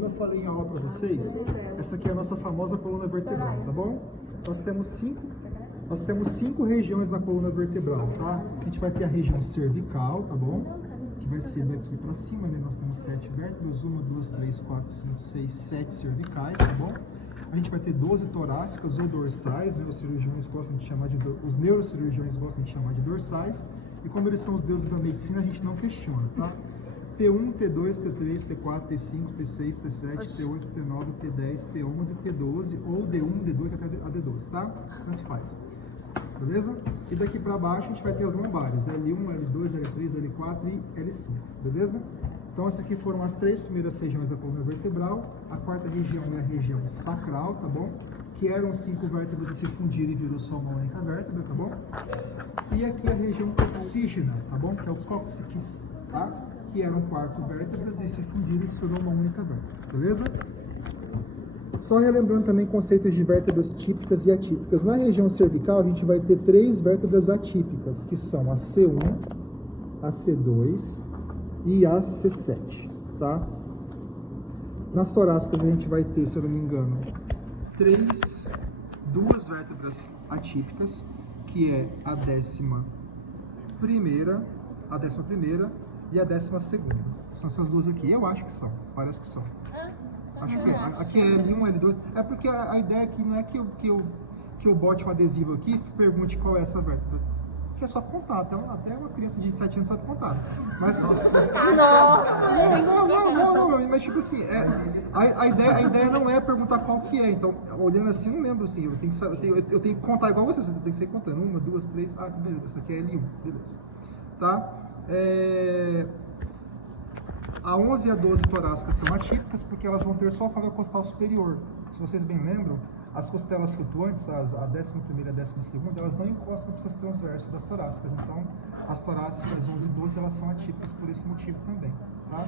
como eu falei em aula para vocês, essa aqui é a nossa famosa coluna vertebral, tá bom? Nós temos cinco regiões na coluna vertebral, tá? A gente vai ter a região cervical, tá bom? Que vai ser daqui para cima, né? Nós temos 7 vértebras, 1, 2, 3, 4, 5, 6, 7 cervicais, tá bom? A gente vai ter 12 torácicas ou dorsais, né? Os neurocirurgiões gostam de chamar de dorsais. E como eles são os deuses da medicina, a gente não questiona, tá? T1, T2, T3, T4, T5, T6, T7, T8, T9, T10, T11, T12 ou D1, D2 até a D12, tá? Tanto faz. Beleza? E daqui para baixo a gente vai ter as lombares, L1, L2, L3, L4 e L5, beleza? Então essas aqui foram as 3 primeiras regiões da coluna vertebral. A quarta região é a região sacral, tá bom? Que eram 5 vértebras e se fundiram e virou só uma única vértebra, tá bom? E aqui a região coxígena, tá bom? Que é o cóccix, tá? Que eram 4 vértebras e se fundiram e se tornou uma única vértebra, beleza? Só relembrando também conceitos de vértebras típicas e atípicas. Na região cervical, a gente vai ter 3 vértebras atípicas, que são a C1, a C2 e a C7, tá? Nas torácicas, a gente vai ter, se eu não me engano, 2 vértebras atípicas, que é a 11ª e a 12ª. São essas duas aqui. Eu acho que são. Parece que são. Acho que é. Aqui é L1, L2. É porque a ideia aqui não é que eu bote um adesivo aqui e pergunte qual é essa vértebra. Que é só contar. Até uma criança de 7 anos sabe contar. Mas não. Mas tipo assim, a ideia não é perguntar qual que é. Então, olhando assim, não lembro assim. Eu tenho que contar igual você tem que sair contando. 1, 2, 3. Ah, beleza. Essa aqui é L1. Beleza. Tá? A 11 e a 12 torácicas são atípicas porque elas vão ter só a favela costal superior. Se vocês bem lembram, as costelas flutuantes, a 11ª e a 12ª, elas não encostam no processo transverso das torácicas. Então, as torácicas 11 e 12, elas são atípicas por esse motivo também, tá?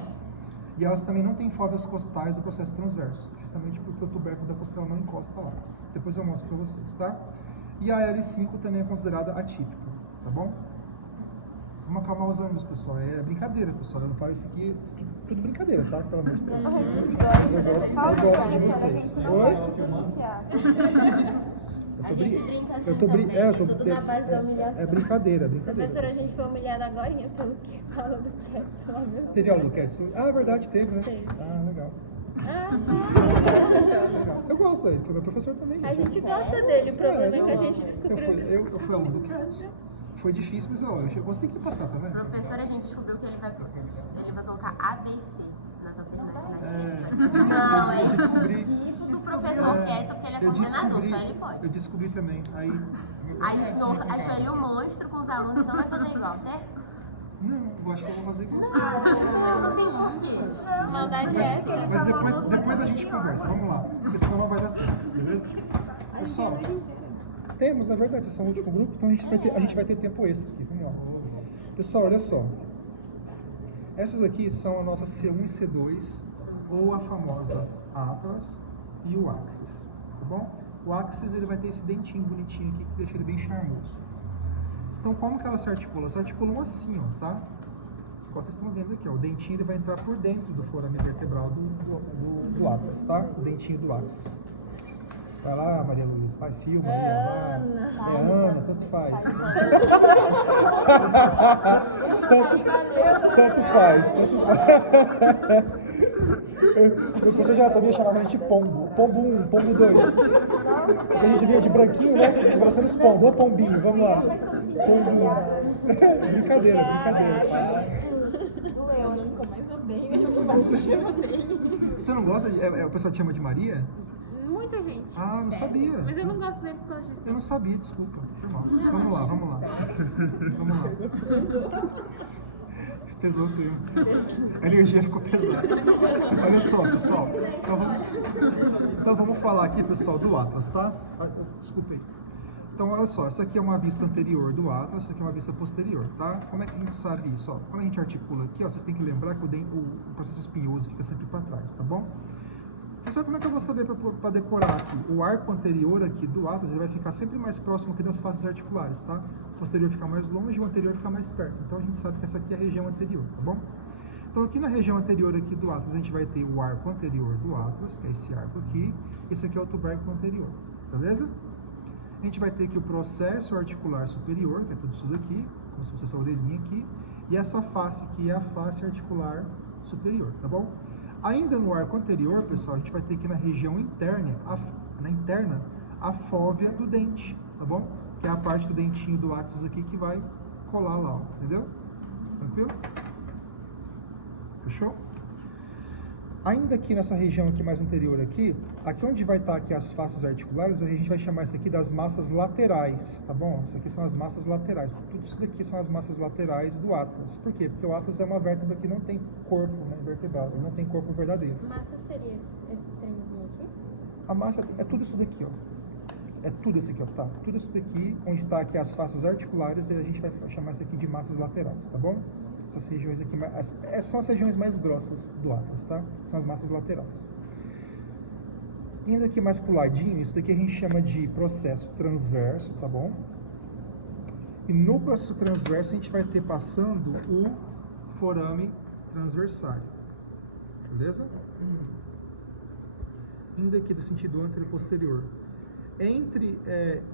E elas também não têm fóveas costais do processo transverso, justamente porque o tubérculo da costela não encosta lá. Depois eu mostro para vocês, tá? E a L5 também é considerada atípica, tá bom? Vamos acalmar os ânimos, pessoal. É brincadeira, pessoal. Eu não falo isso aqui, tudo brincadeira, tá? Pelo amor de Deus. Eu gosto de vocês. Oi? A gente brinca assim também, tudo na base da humilhação. É brincadeira. Professora, a gente foi humilhada agora pelo que fala do Ketson. Teve aula do Ketson? Ah, é verdade, teve, né? Teve. Ah, legal. Eu gosto dele, foi meu professor também. A gente gosta dele, o problema é que a gente descobriu. Eu fui aluno do Ketson. Foi difícil, mas eu consegui passar, tá vendo? Professor, a gente descobriu que ele vai colocar ABC nas alternativas. Não, é exclusivo do professor Ketson, porque ele é coordenador, só ele pode. Eu descobri também. Aí o senhor achou ele um monstro com os alunos, não vai fazer igual, certo? Não, eu acho que eu vou fazer igual. Não tem porquê. Maldade é essa. Mas depois a gente conversa, vamos lá. Porque senão não vai dar tempo, beleza? Pessoal, temos, na verdade, vocês são o último grupo, então a gente vai ter tempo extra aqui. Vamos lá. Pessoal, olha só. Essas aqui são a nossa C1 e C2, ou a famosa Atlas e o Axis, tá bom? O Axis, ele vai ter esse dentinho bonitinho aqui, que deixa ele bem charmoso. Então, como que ela se articula? Se articulam assim, ó, tá? Igual vocês estão vendo aqui, ó. O dentinho ele vai entrar por dentro do forame vertebral do Atlas, tá? O dentinho do Axis. Vai lá, Maria Luísa, vai, filma. É Ana, tanto faz. Tanto faz. O professor já também chamava a gente de pombo. Pombo 1, pombo 2. A gente vinha de branquinho, né? Parecendo os pombos. Ô pombinho, vamos lá. Pombinho. Brincadeira. O Leandro ficou mais odeio. Você não gosta? O pessoal te chama de Maria? Muita gente. Ah, não sabia. Mas eu não gosto dele por causa disso. Eu não sabia, desculpa. Vamos lá. Vamos lá. Pesou o tempo. A energia ficou pesada. Olha só, pessoal. Então vamos falar aqui, pessoal, do Atlas, tá? Desculpa aí. Então, olha só, essa aqui é uma vista anterior do Atlas, essa aqui é uma vista posterior, tá? Como é que a gente sabe isso? Ó, quando a gente articula aqui, ó, vocês têm que lembrar que o processo espinhoso fica sempre para trás, tá bom? Pessoal, como é que eu vou saber para decorar aqui? O arco anterior aqui do Atlas, ele vai ficar sempre mais próximo aqui das faces articulares, tá? O posterior fica mais longe e o anterior fica mais perto. Então, a gente sabe que essa aqui é a região anterior, tá bom? Então aqui na região anterior aqui do Atlas, a gente vai ter o arco anterior do Atlas, que é esse arco aqui. Esse aqui é o tubérculo anterior, beleza? A gente vai ter aqui o processo articular superior, que é tudo isso daqui, como se fosse essa orelhinha aqui. E essa face aqui é a face articular superior, tá bom? Ainda no arco anterior, pessoal, a gente vai ter aqui na região interna, a fóvea do dente, tá bom? Que é a parte do dentinho do Atlas aqui que vai colar lá, ó, entendeu? Tranquilo? Fechou? Ainda aqui nessa região aqui mais anterior aqui onde vai estar aqui as faces articulares, a gente vai chamar isso aqui das massas laterais, tá bom? Isso aqui são as massas laterais. Tudo isso daqui são as massas laterais do Atlas. Por quê? Porque o Atlas é uma vértebra que não tem corpo, né, vertebral, não tem corpo verdadeiro. Massa seria esse tremozinho aqui? A massa é tudo isso daqui, ó. É tudo isso aqui, ó, tá? Tudo isso daqui, onde está aqui as faces articulares, a gente vai chamar isso aqui de massas laterais, tá bom? Essas regiões aqui, são as regiões mais grossas do Atlas, tá? São as massas laterais. Indo aqui mais pro ladinho, isso daqui a gente chama de processo transverso, tá bom? E no processo transverso a gente vai ter passando o forame transversário, beleza? Indo aqui do sentido anterior e posterior. Entre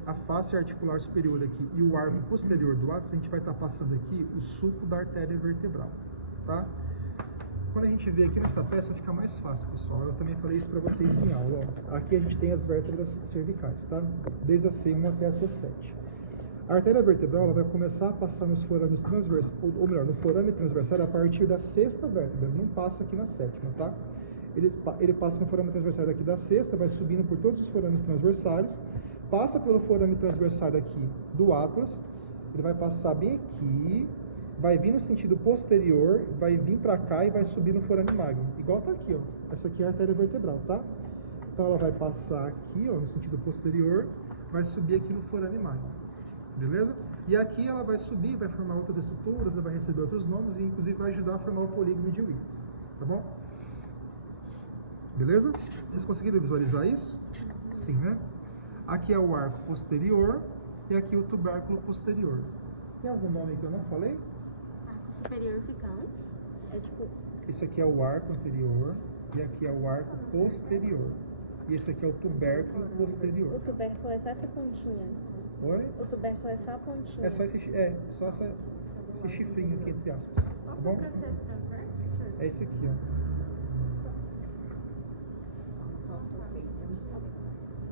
a face articular superior aqui e o arco posterior do Atlas, a gente vai estar passando aqui o suco da artéria vertebral, tá? Quando a gente vê aqui nessa peça, fica mais fácil, pessoal. Eu também falei isso para vocês em aula, ó. Aqui a gente tem as vértebras cervicais, tá? Desde a C1 até a C7. A artéria vertebral ela vai começar a passar nos forames transversais, ou melhor, no forame transversal a partir da sexta vértebra, não passa aqui na sétima, tá? Ele passa no forame transversário aqui da sexta, vai subindo por todos os forames transversários, passa pelo forame transversário aqui do Atlas, ele vai passar bem aqui, vai vir no sentido posterior, vai vir para cá e vai subir no forame magno, igual tá aqui, ó. Essa aqui é a artéria vertebral, tá? Então ela vai passar aqui, ó, no sentido posterior, vai subir aqui no forame magno, beleza? E aqui ela vai subir, vai formar outras estruturas, ela vai receber outros nomes e inclusive vai ajudar a formar o polígono de Willis, tá bom? Beleza? Vocês conseguiram visualizar isso? Sim, né? Aqui é o arco posterior e aqui o tubérculo posterior. Tem algum nome que eu não falei? Arco superior fica antes? É tipo... Esse aqui é o arco anterior e aqui é o arco posterior. E esse aqui é o tubérculo posterior. O tubérculo é só essa pontinha. Oi? O tubérculo é só a pontinha. É só esse chifrinho aqui, entre aspas. Tá bom? processo transverso? É esse aqui, ó.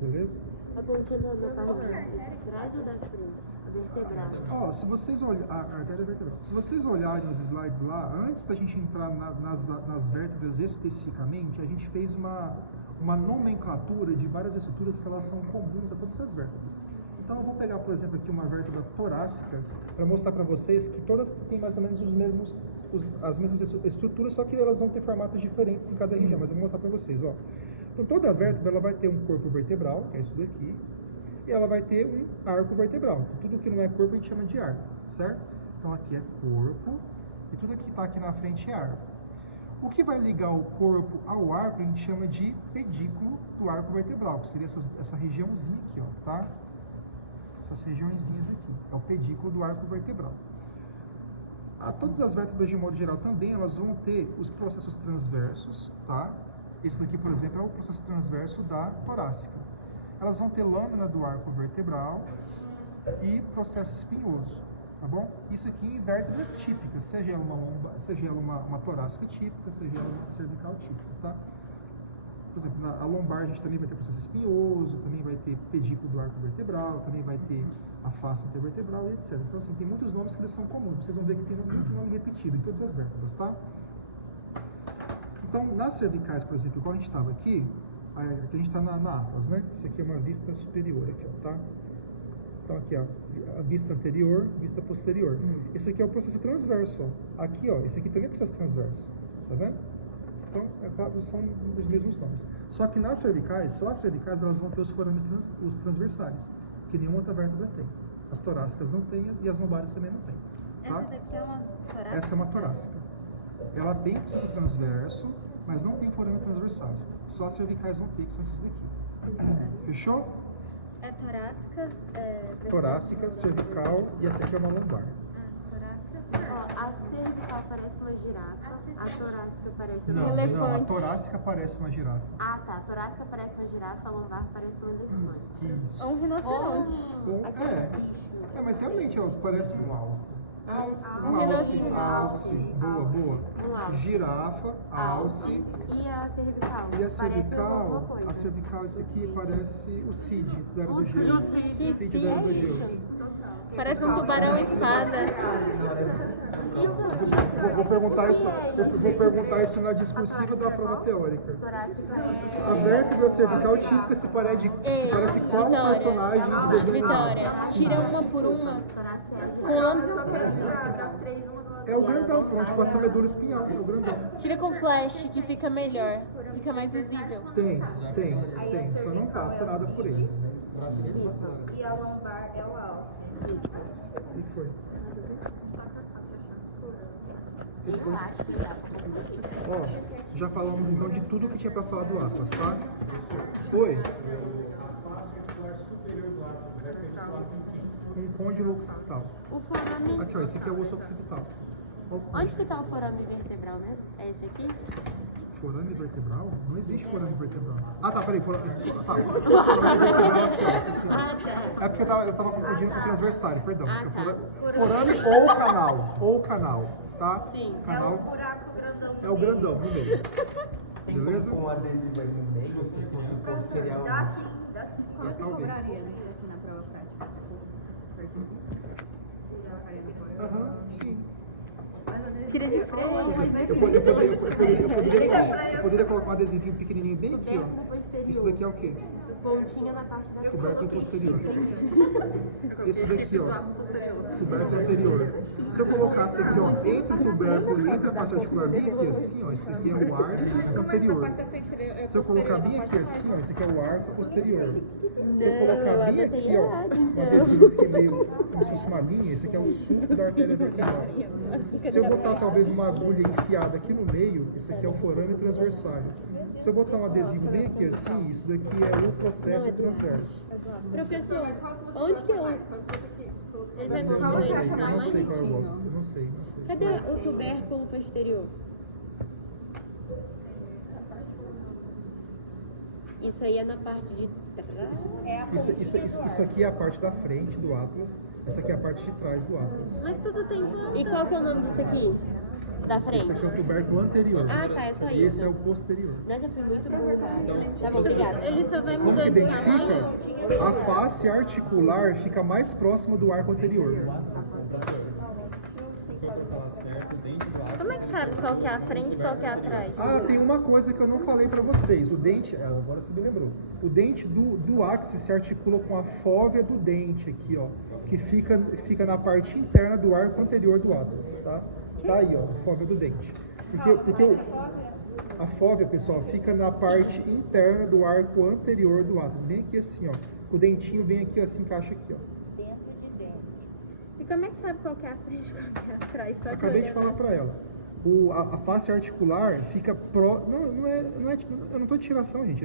Beleza? A pontinha da parte de trás ou da frente? A vertebral. Ó, se vocês olharem, a artéria vertebral. Se vocês olharem os slides lá, antes da gente entrar nas vértebras especificamente, a gente fez uma nomenclatura de várias estruturas que elas são comuns a todas as vértebras. Então eu vou pegar, por exemplo, aqui uma vértebra torácica para mostrar para vocês que todas têm mais ou menos as mesmas estruturas, só que elas vão ter formatos diferentes em cada região, mas eu vou mostrar para vocês, ó. Então toda vértebra ela vai ter um corpo vertebral, que é isso daqui, e ela vai ter um arco vertebral. Tudo que não é corpo a gente chama de arco, certo? Então aqui é corpo e tudo que está aqui na frente é arco. O que vai ligar o corpo ao arco a gente chama de pedículo do arco vertebral, que seria essa regiãozinha aqui, ó, tá? Essas regiõezinhas aqui, é o pedículo do arco vertebral. Todas as vértebras de modo geral também, elas vão ter os processos transversos, tá? Esse daqui, por exemplo, é o processo transverso da torácica. Elas vão ter lâmina do arco vertebral e processo espinhoso, tá bom? Isso aqui em vértebras típicas, seja ela uma torácica típica, seja ela uma cervical típica, tá? Por exemplo, a lombar a gente também vai ter processo espinhoso, também vai ter pedículo do arco vertebral, também vai ter a face intervertebral e etc. Então, assim, tem muitos nomes que eles são comuns. Vocês vão ver que tem muito nome repetido em todas as vértebras, tá? Então, nas cervicais, por exemplo, igual a gente estava aqui a gente está na Atlas, né? Isso aqui é uma vista superior, aqui, ó, tá? Então, aqui, ó, a vista anterior, vista posterior. Esse aqui é o processo transverso, ó. Aqui, ó, esse aqui também é processo transverso, tá vendo? Então, são os mesmos nomes. Só que nas cervicais, só as cervicais, elas vão ter os forames os transversais, que nenhuma outra vértebra tem. As torácicas não têm e as lombares também não têm. Tá? Essa daqui é uma torácica? Essa é uma torácica. Ela tem processo transverso, mas não tem forame transversal. Só as cervicais vão ter, que são esses daqui. Fechou? É torácica, Torácica, cervical e essa aqui é uma lombar. torácica, Ó, a cervical parece uma girafa, a torácica parece Não, uma não, a elefante. torácica parece uma girafa. Ah, tá. A torácica parece uma girafa, a lombar parece um elefante. Isso. Ou um rinoceronte. Ou- Aquele é. bicho. É, mas realmente, ó, parece um alce. Um Alce, rinoceronte. alce. Boa, boa. Um alce. Girafa, alce. E a cervical? E a Parece alguma cervical, coisa. a cervical, esse aqui parece o Cid, do Era do O Gelo. Cid. O Cid do Era do Gelo. Parece um tubarão espada. Isso aqui. Vou perguntar isso, O que é eu vou perguntar isso na discursiva da prova teórica. Torácica A vértebra cervical típica se parece qual personagem de desenho Vitória, animado? tira uma por uma. É o grandão, pronto, passa a medula espinhal, é o grandão. Tira com flash, que fica melhor. Fica mais visível. Tem, só não passa nada por ele. E a lombar é o alce. O que foi? Eu acho que dá pra confundir. Ó, já falamos então de tudo que tinha pra falar do Atlas, tá? Foi. Um côndilo occipital. O forame. Aqui, ó, esse aqui é o osso occipital. Ó, Onde que tá o forame vertebral mesmo? É esse aqui? forame vertebral? Não existe forame vertebral. Ah, tá, peraí. Forame vertebral aqui, ó, esse aqui, ó. Ah, tá. É porque eu tava confundindo com o transversário, perdão. Ah, Porque tá. Forame ou canal, tá? Sim. É o Canal buraco grandão. é o grandão no meio. Tem Beleza? um adesivo aí no meio, se fosse por cereal. Dá sim, dá sim. É, talvez. Cobraria isso aqui na prova prática? Aham, sim. Tira de frente. Eu poderia colocar um adesivinho pequenininho bem aqui, Tubérculo ó. posterior. Isso daqui é o quê? Pontinha na parte da Tubérculo posterior. Esse daqui, ó. Tubérculo anterior. Se eu colocasse aqui, ó, entre o tubérculo e entre a face articular bem aqui assim, ó, esse daqui é o arco anterior. Se eu colocar bem aqui assim, ó, esse aqui é o arco posterior. Se eu colocar bem aqui, ó, um adesivo aqui meio como se fosse uma linha, esse aqui é o sulco da artéria vertebral. Se eu botar talvez uma agulha enfiada aqui no meio, esse aqui é o forame transversário. Se eu botar um adesivo bem aqui assim, isso daqui é o processo transverso. Professor, onde que eu... Ele vai Não, mandar não sei, mais não sei qual eu longe? gosto. Não sei. Cadê o tubérculo posterior? Isso aí é na parte de trás? Isso aqui é a parte da frente do Atlas, essa aqui é a parte de trás do Atlas. Mas tudo tem plano. E qual que é o nome disso aqui? Da frente? Esse aqui é o tubérculo anterior. Ah, tá, é só E isso. esse é o posterior. Nossa, eu fui muito burra. Tá bom, obrigada. Ele só vai Como que mudando de identifica? tamanho. A face articular fica mais próxima do arco anterior. Como é que sabe qual que é a frente e qual que é atrás? Ah, tem uma coisa que eu não falei pra vocês. O dente, agora você me lembrou. O dente do ápice se articula com a fóvea do dente aqui, ó, que fica na parte interna do arco anterior do Atlas, tá? Tá aí, ó, a fóvea do dente. Porque a fóvea, pessoal, fica na parte interna do arco anterior do Atlas, bem aqui assim, ó. O dentinho vem aqui, ó, se encaixa aqui, ó. E como é que sabe qual que é a frente e qual que é atrás? Só Acabei de olhando. falar pra ela. A face articular fica não é, eu não tô de tiração, gente.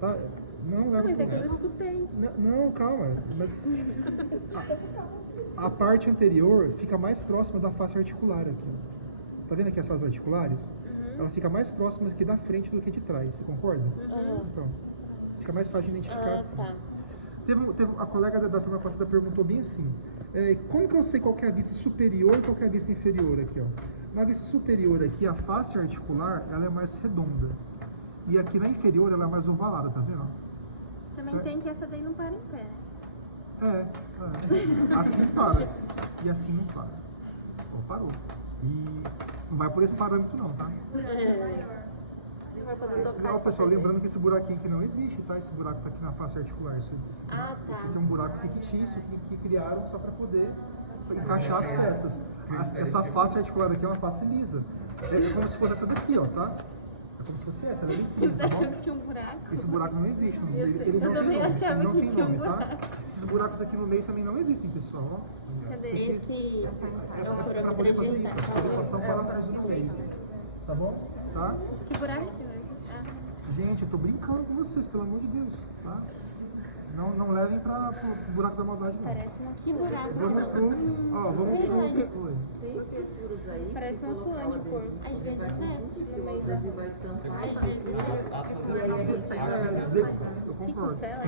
Tá, não leva Mas é pro- que eu não escutei. Não, calma. Mas a parte anterior fica mais próxima da face articular aqui. Ó. Tá vendo aqui as faces articulares? Ela fica mais próxima aqui da frente do que de trás. Você concorda? Então, fica mais fácil de identificar assim. Tá. A colega da turma passada perguntou bem assim, como que eu sei qual que é a vista superior e qual que é a vista inferior aqui, ó? Na vista superior aqui, a face articular, ela é mais redonda. E aqui na inferior, ela é mais ovalada, tá vendo? Também tem que essa daí não para em pé. Assim para. E assim não para. Ó, parou. E não vai por esse parâmetro não, tá? Ó, pessoal, lembrando que esse buraquinho aqui não existe, tá? Esse buraco tá aqui na face articular. Esse aqui é um buraco fictício que criaram só para poder encaixar as peças. Essa face articular aqui é uma face lisa. É como se fosse essa daqui, ó, tá? É como se fosse essa, ela é lisinha, tá Achou bom? que tinha um buraco? Esse buraco não existe, ele não Eu tem também nome, achava ele não que tem tinha um nome, tá? buraco. Esses buracos aqui no meio também não existem, pessoal, ó. Cadê? Esse aqui Esse é um para furame poder fazer isso, transversal. para poder passar um parafuso no meio, tá bom? Tá? Que buraco que vai? Gente, eu tô brincando com vocês, pelo amor de Deus, tá? Não levem para o buraco da maldade, não. Parece uma Que buraco. Vamos pro... Oi. Tem estruturas aí. Parece uma suã de porco. Às vezes é. No meio da... Vai tampar as estruturas. Eu concordo. costela?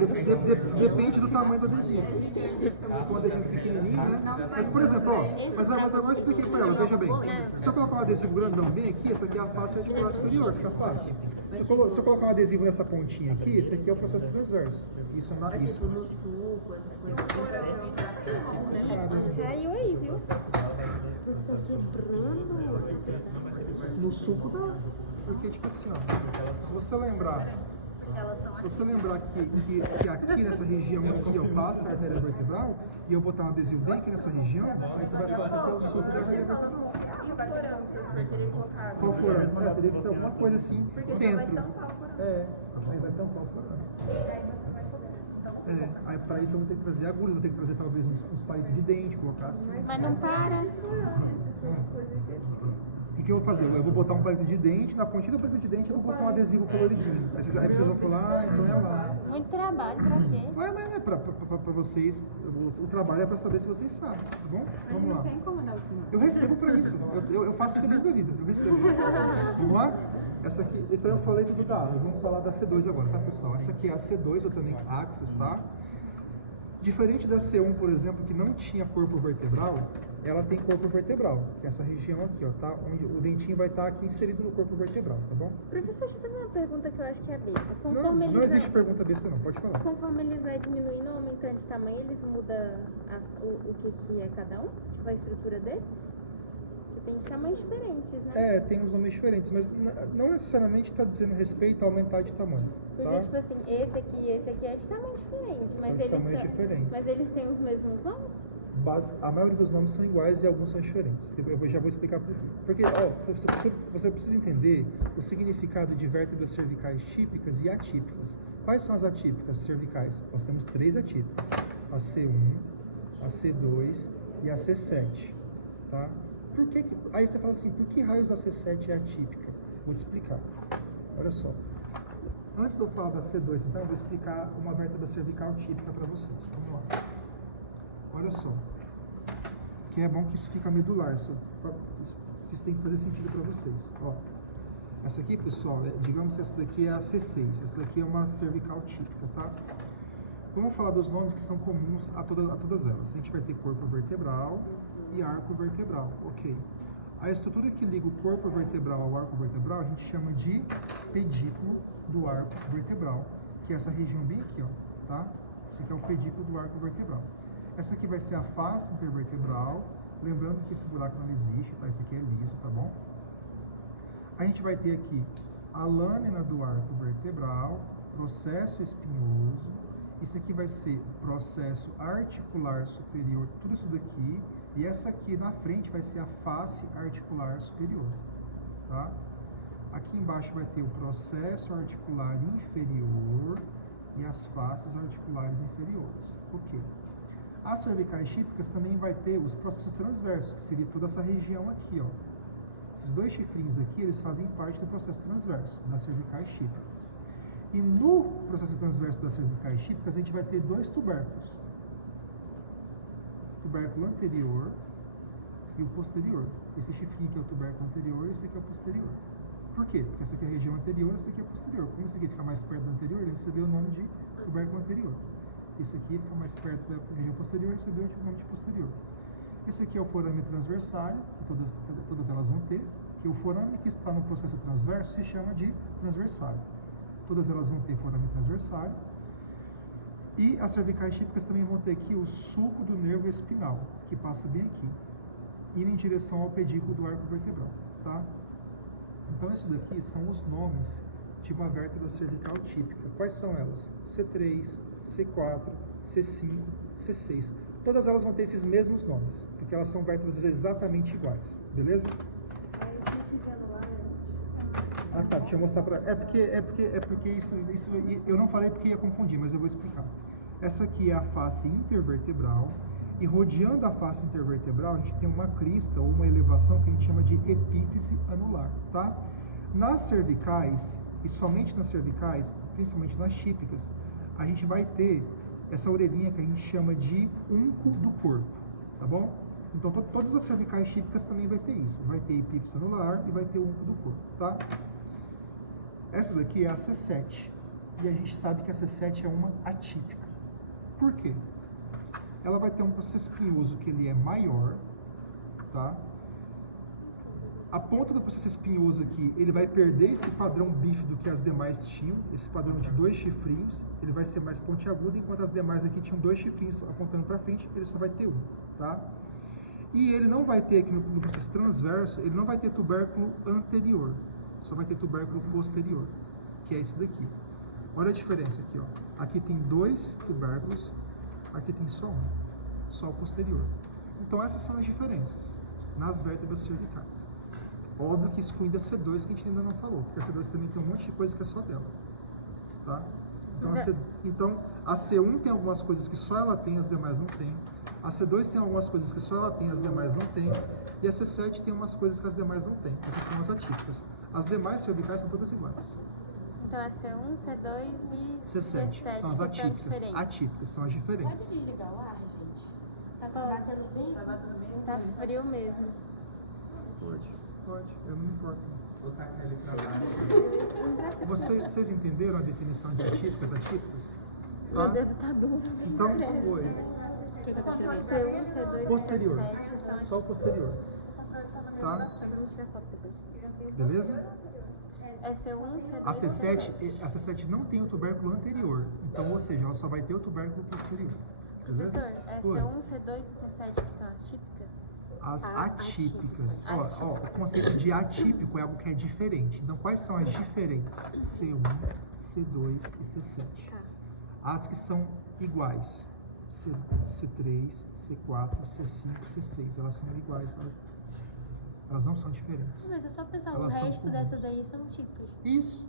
Depende do tamanho do adesivo. Se for um adesivo pequenininho, né? Mas, por exemplo, ó, mas agora eu expliquei para ela, veja bem. Se eu colocar um adesivo grandão bem aqui, essa aqui é a face articular superior, fica fácil. Se eu colocar um adesivo nessa pontinha aqui, esse aqui é o processo transverso. Isso na isso. Tipo no suco, essas coisas. Caiu aí, viu? Professor, quebrando esse No suco dá. Porque, tipo assim, ó, se você lembrar que aqui nessa região aqui eu passo a artéria vertebral e eu botar um adesivo bem aqui nessa região, aí tu vai falar que é o suco da artéria vertebral. E o forame, professor, teria que colocar. Qual forame? Teria que ser alguma coisa assim dentro. Aí vai tampar o forame. Aí para isso eu vou ter que trazer agulha, vou ter que trazer talvez uns palitos de dente, colocar assim. Mas não para. O que eu vou fazer? Eu vou botar um palito de dente, na pontinha do palito de dente eu vou botar um adesivo coloridinho. Aí vocês vão falar, não é lá. Muito trabalho, pra quê? Mas é pra vocês, o trabalho é pra saber se vocês sabem, tá bom? Vamos lá. Não quer incomodar o senhor. Eu recebo pra isso, eu faço feliz da vida, eu recebo. Vamos lá? Essa aqui, então eu falei tudo da A, nós vamos falar da C2 agora, tá pessoal? Essa aqui é a C2, Otanic Axis, tá? Diferente da C1, por exemplo, que não tinha corpo vertebral, ela tem corpo vertebral, que é essa região aqui, ó, tá? Onde o dentinho vai estar aqui inserido no corpo vertebral, tá bom? Professor, deixa eu fazer uma pergunta que eu acho que é besta. Não existe pergunta besta não, pode falar. Conforme eles vai diminuindo ou aumentando de tamanho, eles mudam o que é cada um? Tipo, a estrutura deles? Porque tem tamanhos diferentes, né? Tem uns nomes diferentes, mas não necessariamente está dizendo respeito a aumentar de tamanho, Porque, tá? tipo assim, esse aqui é de tamanho diferente, São mas de tamanhos diferentes. mas eles têm os mesmos nomes? A maioria dos nomes são iguais e alguns são diferentes. Eu já vou explicar por quê. Porque ó, você precisa entender o significado de vértebras cervicais típicas e atípicas. Quais são as atípicas cervicais? Nós temos 3 atípicas: a C1, a C2 e a C7. Tá? Aí você fala assim, por que raios a C7 é atípica? Vou te explicar. Olha só. Antes de eu falar da C2, então, eu vou explicar uma vértebra cervical típica para vocês. Vamos lá. Olha só, que é bom que isso fica medular, isso tem que fazer sentido para vocês. Ó, essa aqui, pessoal, digamos que essa daqui é a C6, essa daqui é uma cervical típica, tá? Vamos falar dos nomes que são comuns a todas elas. A gente vai ter corpo vertebral e arco vertebral, ok. A estrutura que liga o corpo vertebral ao arco vertebral a gente chama de pedículo do arco vertebral, que é essa região bem aqui, ó, tá? Esse aqui é o pedículo do arco vertebral. Essa aqui vai ser a face intervertebral, lembrando que esse buraco não existe, tá? Esse aqui é liso, tá bom? A gente vai ter aqui a lâmina do arco vertebral, processo espinhoso, isso aqui vai ser processo articular superior, tudo isso daqui, e essa aqui na frente vai ser a face articular superior, tá? Aqui embaixo vai ter o processo articular inferior e as faces articulares inferiores, ok. As cervicais típicas também vai ter os processos transversos, que seria toda essa região aqui, ó. Esses 2 chifrinhos aqui, eles fazem parte do processo transverso das cervicais típicas. E no processo transverso das cervicais típicas, a gente vai ter 2 tubérculos. O tubérculo anterior e o posterior. Esse chifrinho aqui é o tubérculo anterior e esse aqui é o posterior. Por quê? Porque essa aqui é a região anterior, essa aqui é a posterior. Como esse aqui fica mais perto do anterior, ele recebeu o nome de tubérculo anterior. Esse aqui fica mais perto da região posterior, recebeu o nome de posterior. Esse aqui é o forame transversário, que todas elas vão ter, que o forame que está no processo transverso se chama de transversário. Todas elas vão ter forame transversário. E as cervicais típicas também vão ter aqui o sulco do nervo espinal, que passa bem aqui, indo em direção ao pedículo do arco vertebral, tá? Então, isso daqui são os nomes de uma vértebra cervical típica. Quais são elas? C3, C4, C5, C6. Todas elas vão ter esses mesmos nomes, porque elas são vértebras exatamente iguais, beleza? Ah tá, deixa eu mostrar pra... É porque isso eu não falei porque ia confundir, mas eu vou explicar. Essa aqui é a face intervertebral, e rodeando a face intervertebral a gente tem uma crista ou uma elevação que a gente chama de epífise anular, tá? Nas cervicais, e somente nas cervicais, principalmente nas típicas, a gente vai ter essa orelhinha que a gente chama de unco do corpo, tá bom? Então, todas as cervicais típicas também vai ter isso. Vai ter epífise anular e vai ter o unco do corpo, tá? Essa daqui é a C7. E a gente sabe que a C7 é uma atípica. Por quê? Ela vai ter um processo espinhoso que ele é maior, tá? A ponta do processo espinhoso aqui, ele vai perder esse padrão bífido que as demais tinham, esse padrão de 2 chifrinhos, ele vai ser mais pontiagudo, enquanto as demais aqui tinham 2 chifrinhos apontando para frente, ele só vai ter um, tá? E ele não vai ter aqui no processo transverso, ele não vai ter tubérculo anterior, só vai ter tubérculo posterior, que é esse daqui. Olha a diferença aqui, ó. Aqui tem 2 tubérculos, aqui tem só um, só o posterior. Então essas são as diferenças nas vértebras cervicais. Óbvio que excluindo a C2 que a gente ainda não falou, porque a C2 também tem um monte de coisa que é só dela, tá? Então a C1 tem algumas coisas que só ela tem, as demais não tem. A C2 tem algumas coisas que só ela tem, as demais não tem. E a C7 tem umas coisas que as demais não têm. Essas são as atípicas. As demais cervicais são todas iguais. Então é C1, C2 e C7 são as atípicas. Atípicas são as diferentes. Pode desligar o ar, gente? Tá Pode. batendo bem? Tá batendo bem? Tá frio mesmo. Pode. Eu não me importo. Vou tacar ele pra baixo. Vocês entenderam a definição de atípicas? Meu Tá? dedo tá duro. Então, oi. C1, C2 Posterior. e C7 são Só o posterior. Tá? Vamos tirar foto depois. Beleza? É C1, C2 A C7 não tem o tubérculo anterior. Então, ou seja, ela só vai ter o tubérculo posterior. Beleza? Professor, é Oi. C1, C2 e C7 que são as típicas? As atípicas. Ó, o conceito de atípico é algo que é diferente. Então, quais são as diferentes? C1, C2 e C7. As que são iguais. C3, C4, C5, C6. Elas são iguais. Elas não são diferentes. Mas é só pensar, o Elas são resto comuns. dessas aí são típicas. Isso.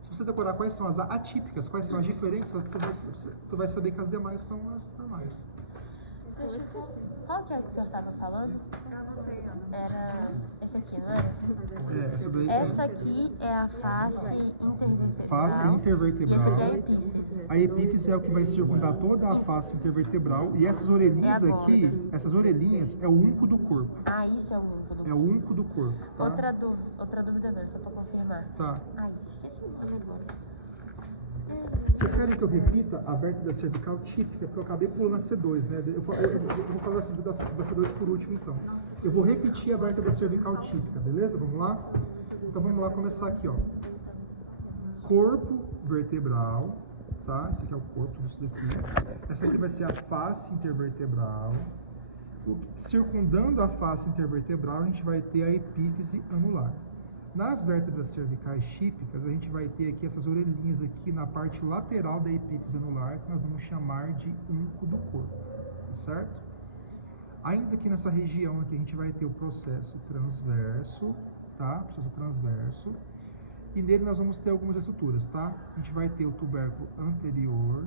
Se você decorar quais são as atípicas, quais são as diferentes, tu vai saber que as demais são as normais. Deixa eu só... Qual que é o que o senhor estava falando? Era esse aqui, não era? Essa daí Essa aqui é a face intervertebral. face intervertebral. E essa aqui é a epífise. A epífise é o que vai circundar toda a face intervertebral. E essas orelhinhas É a aqui, borda. essas orelhinhas é o unco do corpo. Ah, isso é o único do É o unco do corpo, tá? Outra dúvida não, só pra confirmar. Tá. Ai, esqueci o nome agora. Vocês querem que eu repita a vértebra cervical típica? Porque eu acabei pulando a C2, né? Eu vou falar da C2 por último, então. Eu vou repetir a vértebra cervical típica, beleza? Vamos lá? Então vamos lá começar aqui, ó. Corpo vertebral, tá? Esse aqui é o corpo, tudo isso daqui. Essa aqui vai ser a face intervertebral. Circundando a face intervertebral, a gente vai ter a epífise anular. Nas vértebras cervicais típicas, a gente vai ter aqui essas orelhinhas aqui na parte lateral da epífise anular, que nós vamos chamar de unco do corpo, tá certo? Ainda aqui nessa região aqui, a gente vai ter o processo transverso, tá? Processo transverso. E nele nós vamos ter algumas estruturas, tá? A gente vai ter o tubérculo anterior,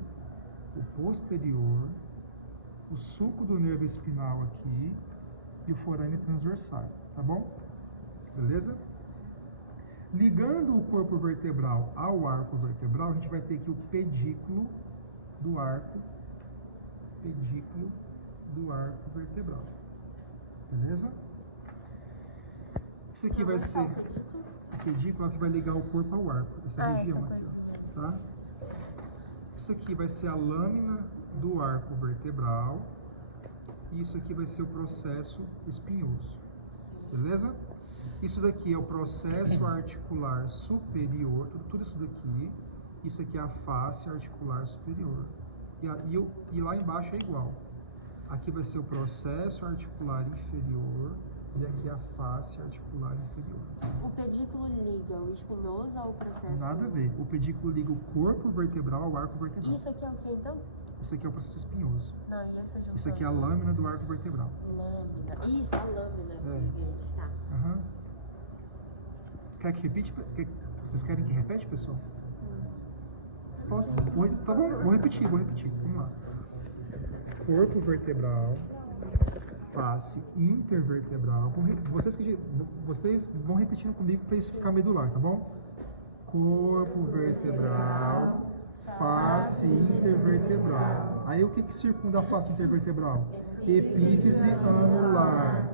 o posterior, o sulco do nervo espinal aqui e o forame transversal, tá bom? Beleza? Ligando o corpo vertebral ao arco vertebral, a gente vai ter aqui o pedículo do arco vertebral. Beleza? Isso aqui vai ser o pedículo que vai ligar o corpo ao arco, essa região aqui, ó, tá? Isso aqui vai ser a lâmina do arco vertebral e isso aqui vai ser o processo espinhoso. Beleza? Isso daqui é o processo articular superior, tudo isso daqui. Isso aqui é a face articular superior. E lá embaixo é igual. Aqui vai ser o processo articular inferior e aqui é a face articular inferior. O pedículo liga o espinhoso ao processo... Nada a ver. O pedículo liga o corpo vertebral ao arco vertebral. Isso aqui é o que então? Isso aqui é o processo espinhoso. Não, e essa junção? Isso aqui é a lâmina do arco vertebral. Lâmina. Isso, a lâmina. Tá. Aham. Quer que repite? Vocês querem que repete, pessoal? Posso? Tá bom, vou repetir. Vamos lá. Corpo vertebral, face intervertebral. Vocês vão repetindo comigo para isso ficar medular, tá bom? Corpo vertebral, face intervertebral. Aí o que que circunda a face intervertebral? Epífise anular.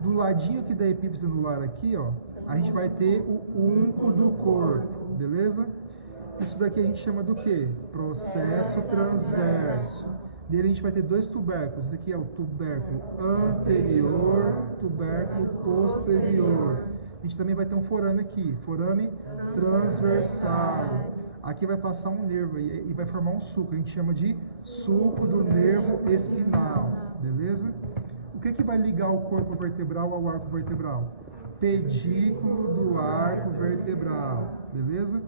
Do ladinho aqui da epífise anular aqui, ó, a gente vai ter o unco do corpo, beleza? Isso daqui a gente chama do quê? Processo transverso. Nele a gente vai ter dois tubérculos. Esse aqui é o tubérculo anterior, tubérculo posterior. A gente também vai ter um forame aqui, forame transversal. Aqui vai passar um nervo e vai formar um suco. A gente chama de suco do nervo espinal, beleza? O que que vai ligar o corpo vertebral ao arco vertebral? Pedículo do arco vertebral, beleza?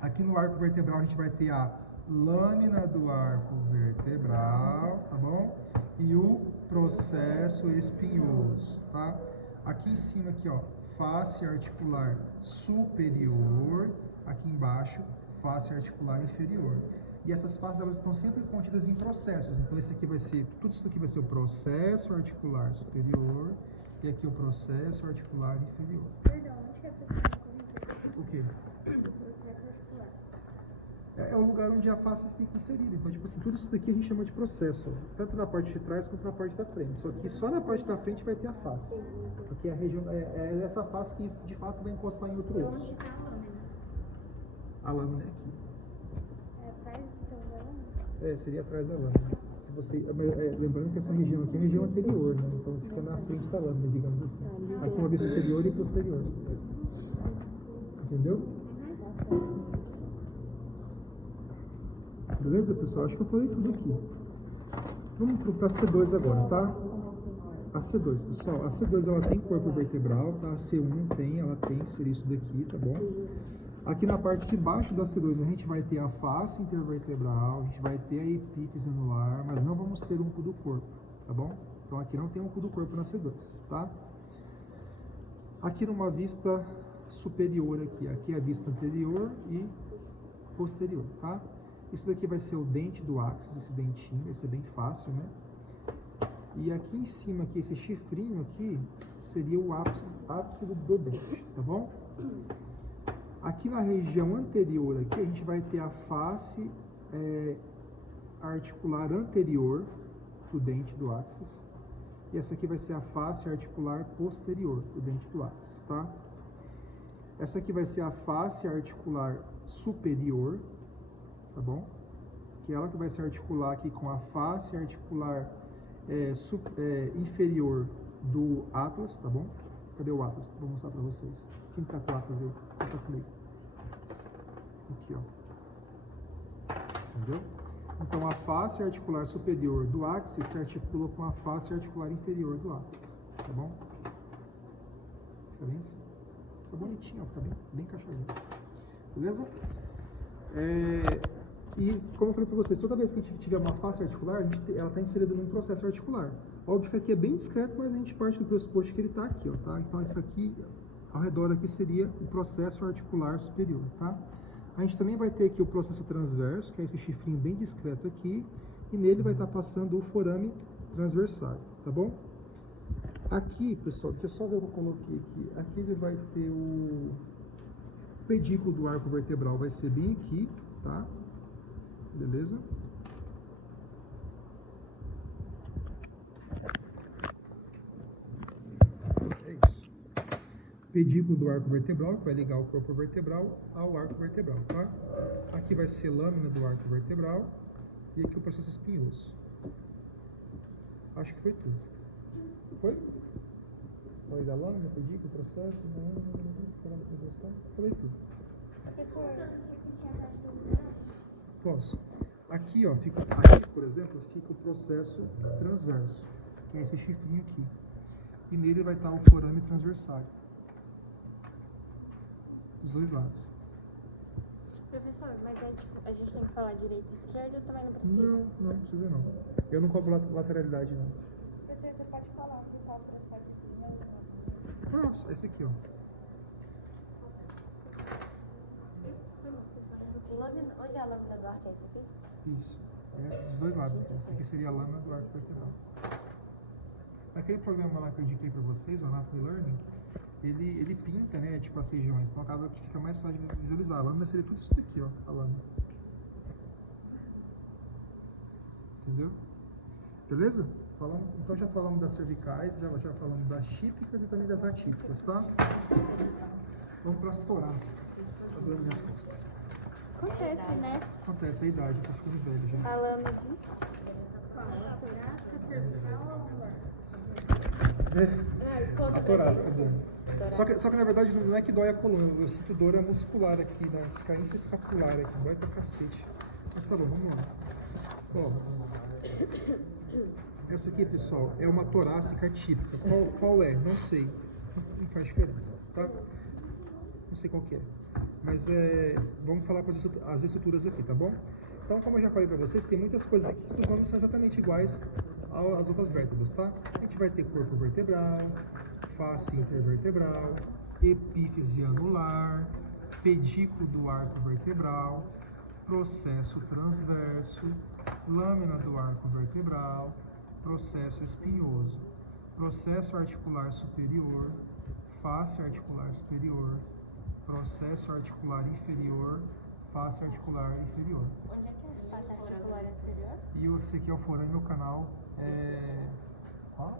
Aqui no arco vertebral a gente vai ter a lâmina do arco vertebral, tá bom? E o processo espinhoso, tá? Aqui em cima, aqui, ó, face articular superior, aqui embaixo, face articular inferior. E essas faces, elas estão sempre contidas em processos. Então, esse aqui vai ser, tudo isso aqui vai ser o processo articular superior e aqui o processo articular inferior. Perdão, onde que é a O quê? É o lugar onde a face fica inserida. Então, tipo assim, tudo isso daqui a gente chama de processo, ó. Tanto na parte de trás quanto na parte da frente. Só que só na parte da frente vai ter a face. Porque a região é essa face que de fato vai encostar em outro osso. A lâmina é aqui. É atrás então da lâmina? Seria atrás da lâmina. Se você, lembrando que essa região aqui é a região anterior, né? Então fica na frente da lâmina, digamos assim. Aqui uma vez anterior e posterior. Entendeu? Beleza, pessoal? Acho que eu falei tudo aqui. Vamos para a C2 agora, tá? A C2, pessoal. A C2 ela tem corpo vertebral, tá? A C1 tem, ela tem, seria isso daqui, tá bom? Aqui na parte de baixo da C2 a gente vai ter a face intervertebral, a gente vai ter a epífise anular, mas não vamos ter unco do corpo, tá bom? Então aqui não tem unco do corpo na C2, tá? Aqui numa vista superior aqui é a vista anterior e posterior, tá? Isso daqui vai ser o dente do áxis, esse dentinho, vai ser bem fácil, né? E aqui em cima, aqui, esse chifrinho aqui, seria o ápice do dente, tá bom? Aqui na região anterior, aqui, a gente vai ter a face articular anterior do dente do áxis. E essa aqui vai ser a face articular posterior do dente do áxis, tá? Essa aqui vai ser a face articular superior, tá bom? Que ela que vai se articular aqui com a face articular inferior do atlas, tá bom? Cadê o atlas? Vou mostrar pra vocês. Quem tá com o atlas aí? Quem tá comigo? Aqui, ó. Entendeu? Então, a face articular superior do áxis se articula com a face articular inferior do áxis, tá bom? Fica bem assim. Fica bonitinho, ó. Fica bem encaixadinho. Beleza? E, como eu falei para vocês, toda vez que a gente tiver uma face articular, ela está inserida num processo articular. Óbvio que aqui é bem discreto, mas a gente parte do pressuposto que ele está aqui, ó, tá? Então, isso aqui, ao redor aqui, seria o processo articular superior, tá? A gente também vai ter aqui o processo transverso, que é esse chifrinho bem discreto aqui, e nele vai estar passando o forame transversal, tá bom? Aqui, pessoal, deixa eu só ver o que eu coloquei aqui. Aqui ele vai ter o pedículo do arco vertebral, vai ser bem aqui, tá? Beleza? É isso. Pedículo do arco vertebral, que vai ligar o corpo vertebral ao arco vertebral, tá? Aqui vai ser lâmina do arco vertebral e aqui o processo espinhoso. Acho que foi tudo. Foi? Falei da lâmina, pedículo, processo, falei tudo. Posso? Aqui, ó, aqui, por exemplo, fica o processo transverso, que é esse chifrinho aqui. E nele vai estar o forame transversal. Dos dois lados. Professor, mas a gente tem que falar direita e esquerda ou também não precisa? Não precisa não. Eu não cobro lateralidade, não. Você pode falar onde está o processo aqui, né? Nossa, esse aqui, ó. Onde é a lâmina do arco? É esse aqui? Isso. É dos dois lados. Esse aqui seria a lâmina do arco vertebral. Aquele programa lá que eu indiquei para vocês, o Anatomy Learning, ele pinta, né, tipo as regiões, então acaba que fica mais fácil de visualizar. A lâmina seria tudo isso daqui, ó, a lâmina. Entendeu? Beleza? Então já falamos das cervicais, já falamos das típicas e também das atípicas, tá? Vamos para as torácicas. Tá doendo minhas costas. Acontece, né? Acontece a idade, tô ficando velho já. Falando disso. Torácica, cervical ou lombar? A torácica dói. Só que na verdade não é que dói a coluna, eu sinto dor muscular aqui, né? Caíncia escapular aqui, dói pra cacete. Mas tá bom, vamos lá. Ó, essa aqui, pessoal, é uma torácica típica. Qual é? Não sei. Não faz diferença, tá? Não sei qual que é. Mas vamos falar com as estruturas aqui, tá bom? Então, como eu já falei pra vocês, tem muitas coisas aqui que os nomes são exatamente iguais às outras vértebras, tá? A gente vai ter corpo vertebral, face intervertebral, epífise anular, pedículo do arco vertebral, processo transverso, lâmina do arco vertebral, processo espinhoso, processo articular superior, face articular superior, processo articular inferior, face articular inferior. Onde é que é? Face articular inferior? E esse aqui é o forame no canal qual?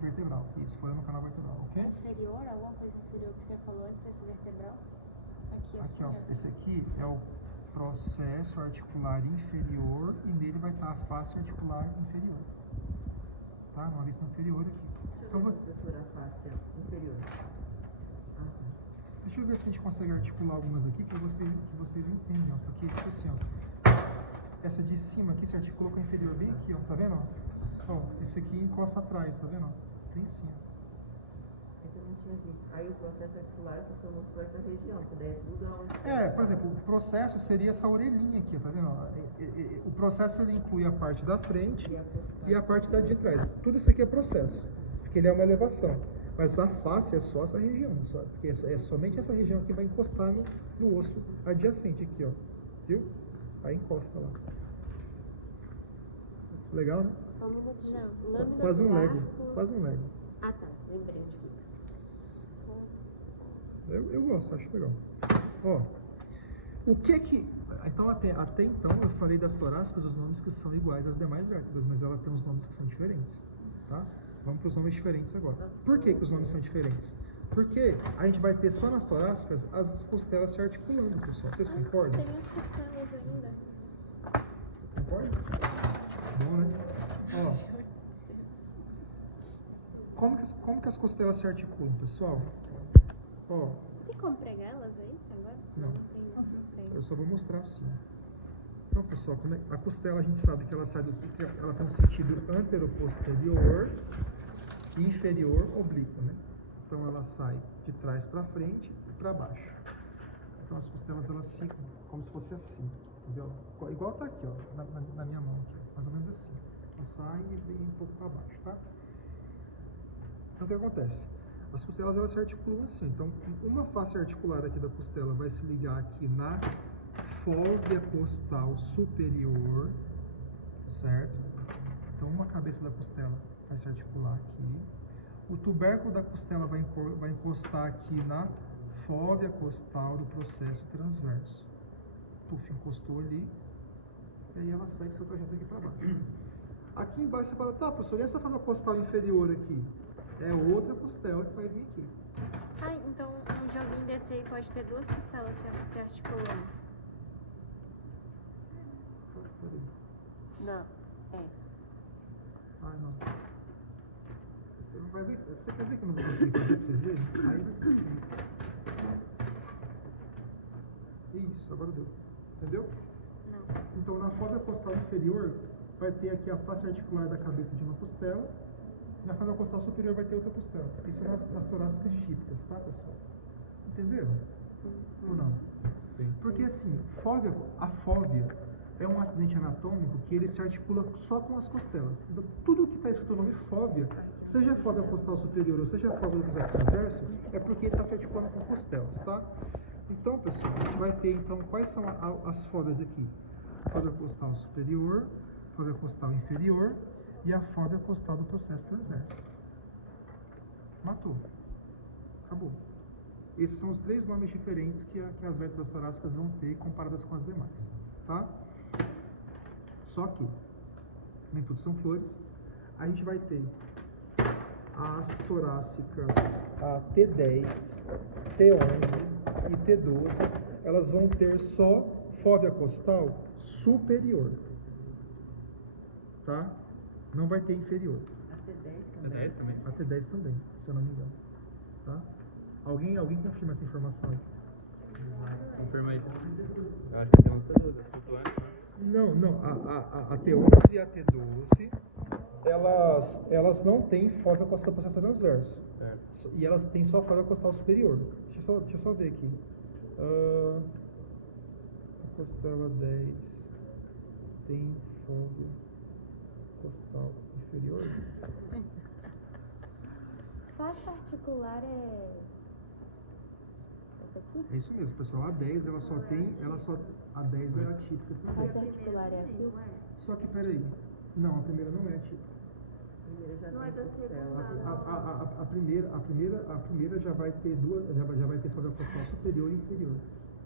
Vertebral. Isso, forame no canal vertebral, ok? Inferior, alguma coisa inferior que você falou antes desse vertebral? Aqui, Aqui, assim, ó. Esse aqui é o processo articular inferior e nele vai estar a face articular inferior. Tá? Numa vista inferior aqui. Então, Professora, face inferior. deixa eu ver se a gente consegue articular algumas aqui que vocês entendem, ó. Porque, tipo assim, ó. Essa de cima aqui se articula com a inferior bem aqui, ó. Tá vendo? Ó, esse aqui encosta atrás, tá vendo? Bem assim, ó. É que eu não tinha visto. Aí o processo articular, que o senhor mostrou essa região, que daí é tudo onde... Por exemplo, o processo seria essa orelhinha aqui, tá vendo? Ó? O processo ele inclui a parte da frente e a parte de trás. Tudo isso aqui é processo, porque ele é uma elevação. Mas a face é só essa região, porque é somente essa região que vai encostar no osso adjacente aqui, ó. Viu? Aí encosta lá. Legal, né? Só um minutinho. Não. Quase um Lego. Quase um Lego. Ah, tá. Lembrei onde fica. Eu gosto, acho legal. Ó, o que. Então, até então, eu falei das torácicas, os nomes que são iguais às demais vértebras, mas ela tem uns nomes que são diferentes, tá? Vamos para os nomes diferentes agora. Por que os nomes são diferentes? Porque a gente vai ter só nas torácicas as costelas se articulando, pessoal. Vocês concordam? Tem as costelas ainda. Concordam? Bom, né? Ó, como que as costelas se articulam, pessoal? Ó, Tem como pregar elas aí agora? Não. Tem. eu só vou mostrar assim. Então, pessoal, a costela a gente sabe que ela sai que ela tem um sentido antero-posterior e inferior oblíquo, né? Então ela sai de trás para frente e para baixo. Então as costelas elas ficam como se fosse assim, entendeu? Igual tá aqui, ó, na minha mão aqui, mais ou menos assim. Ela sai e vem um pouco para baixo, tá? Então o que acontece? As costelas elas se articulam assim. Então uma face articular aqui da costela vai se ligar aqui na fóvea costal superior, certo? Então uma cabeça da costela vai se articular aqui. O tubérculo da costela vai encostar aqui na fóvea costal do processo transverso. Tuf, encostou ali, e aí ela segue seu trajeto aqui para baixo. Aqui embaixo você fala, tá, professor, e essa fóvea costal inferior aqui? É outra costela que vai vir aqui. Ah, então um joguinho desse aí pode ter duas costelas se articulando. Peraí. Não. Ai, não. Você quer ver que eu não vou conseguir fazer pra vocês verem? Aí você Isso, agora deu. Entendeu? Não. Então, na fóvea costal inferior, vai ter aqui a face articular da cabeça de uma costela. E na fóvea costal superior vai ter outra costela. Isso nas torácicas típicas, tá, pessoal? Entenderam? Ou não? Sim. Porque assim, a fóvea é um acidente anatômico que ele se articula só com as costelas. Então, tudo que está escrito no nome fóvea, seja a fóvea costal superior ou seja a fóvea do processo transverso, é porque está se articulando com costelas, tá? Então, pessoal, a gente vai ter, então, quais são as fóveas aqui? Fóvea costal superior, fóvea costal inferior e a fóvea costal do processo transverso. Matou. Acabou. Esses são os três nomes diferentes que as vértebras torácicas vão ter comparadas com as demais, tá? Só que nem tudo são flores. A gente vai ter as torácicas a T10, T11 e T12, elas vão ter só fóvea costal superior, tá? Não vai ter inferior. Até 10 também. É 10 também? A T10 também, se eu não me engano, tá? Alguém confirma essa informação aí? Confirma aí. Eu acho que tem umas todas flutuantes. Não, a T11 e a T12, elas não têm fóvea costal do processo transverso. Certo. E elas têm só fóvea costal superior. Deixa eu só ver aqui. A costela 10 tem fóvea costal inferior? Faixa articular é essa aqui? É isso mesmo, pessoal. A 10 ela só tem, a 10 é atípica Faixa também. articular é aqui? Só que peraí. Não, a primeira não é atípica. Primeiro já Não tem é da costela. A primeira já vai ter duas, já vai ter fóvea costal superior e inferior.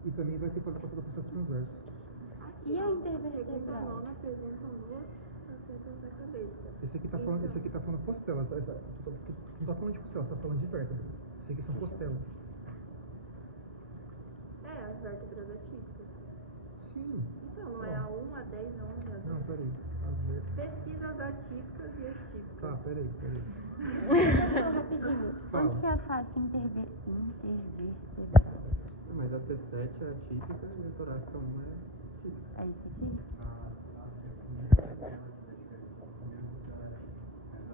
E também vai ter fóvea costal do processo transverso. E a Segunda intervertebral? nona apresentam duas facetas da cabeça. Esse aqui tá falando costela. Não tá falando de costela, você tá falando de vértebra. Esse aqui são costelas. É, as vértebras atípicas. Sim. Então, não é a 1, a 10, a 11, a 12. Não, peraí. As vértebras. Pesquisas atípicas e atípicas. Tá, peraí. Só rapidinho. Fala. Onde que é a face intervertebral? Mas a C7 é atípica e a torácica 1 é atípica. É isso aqui?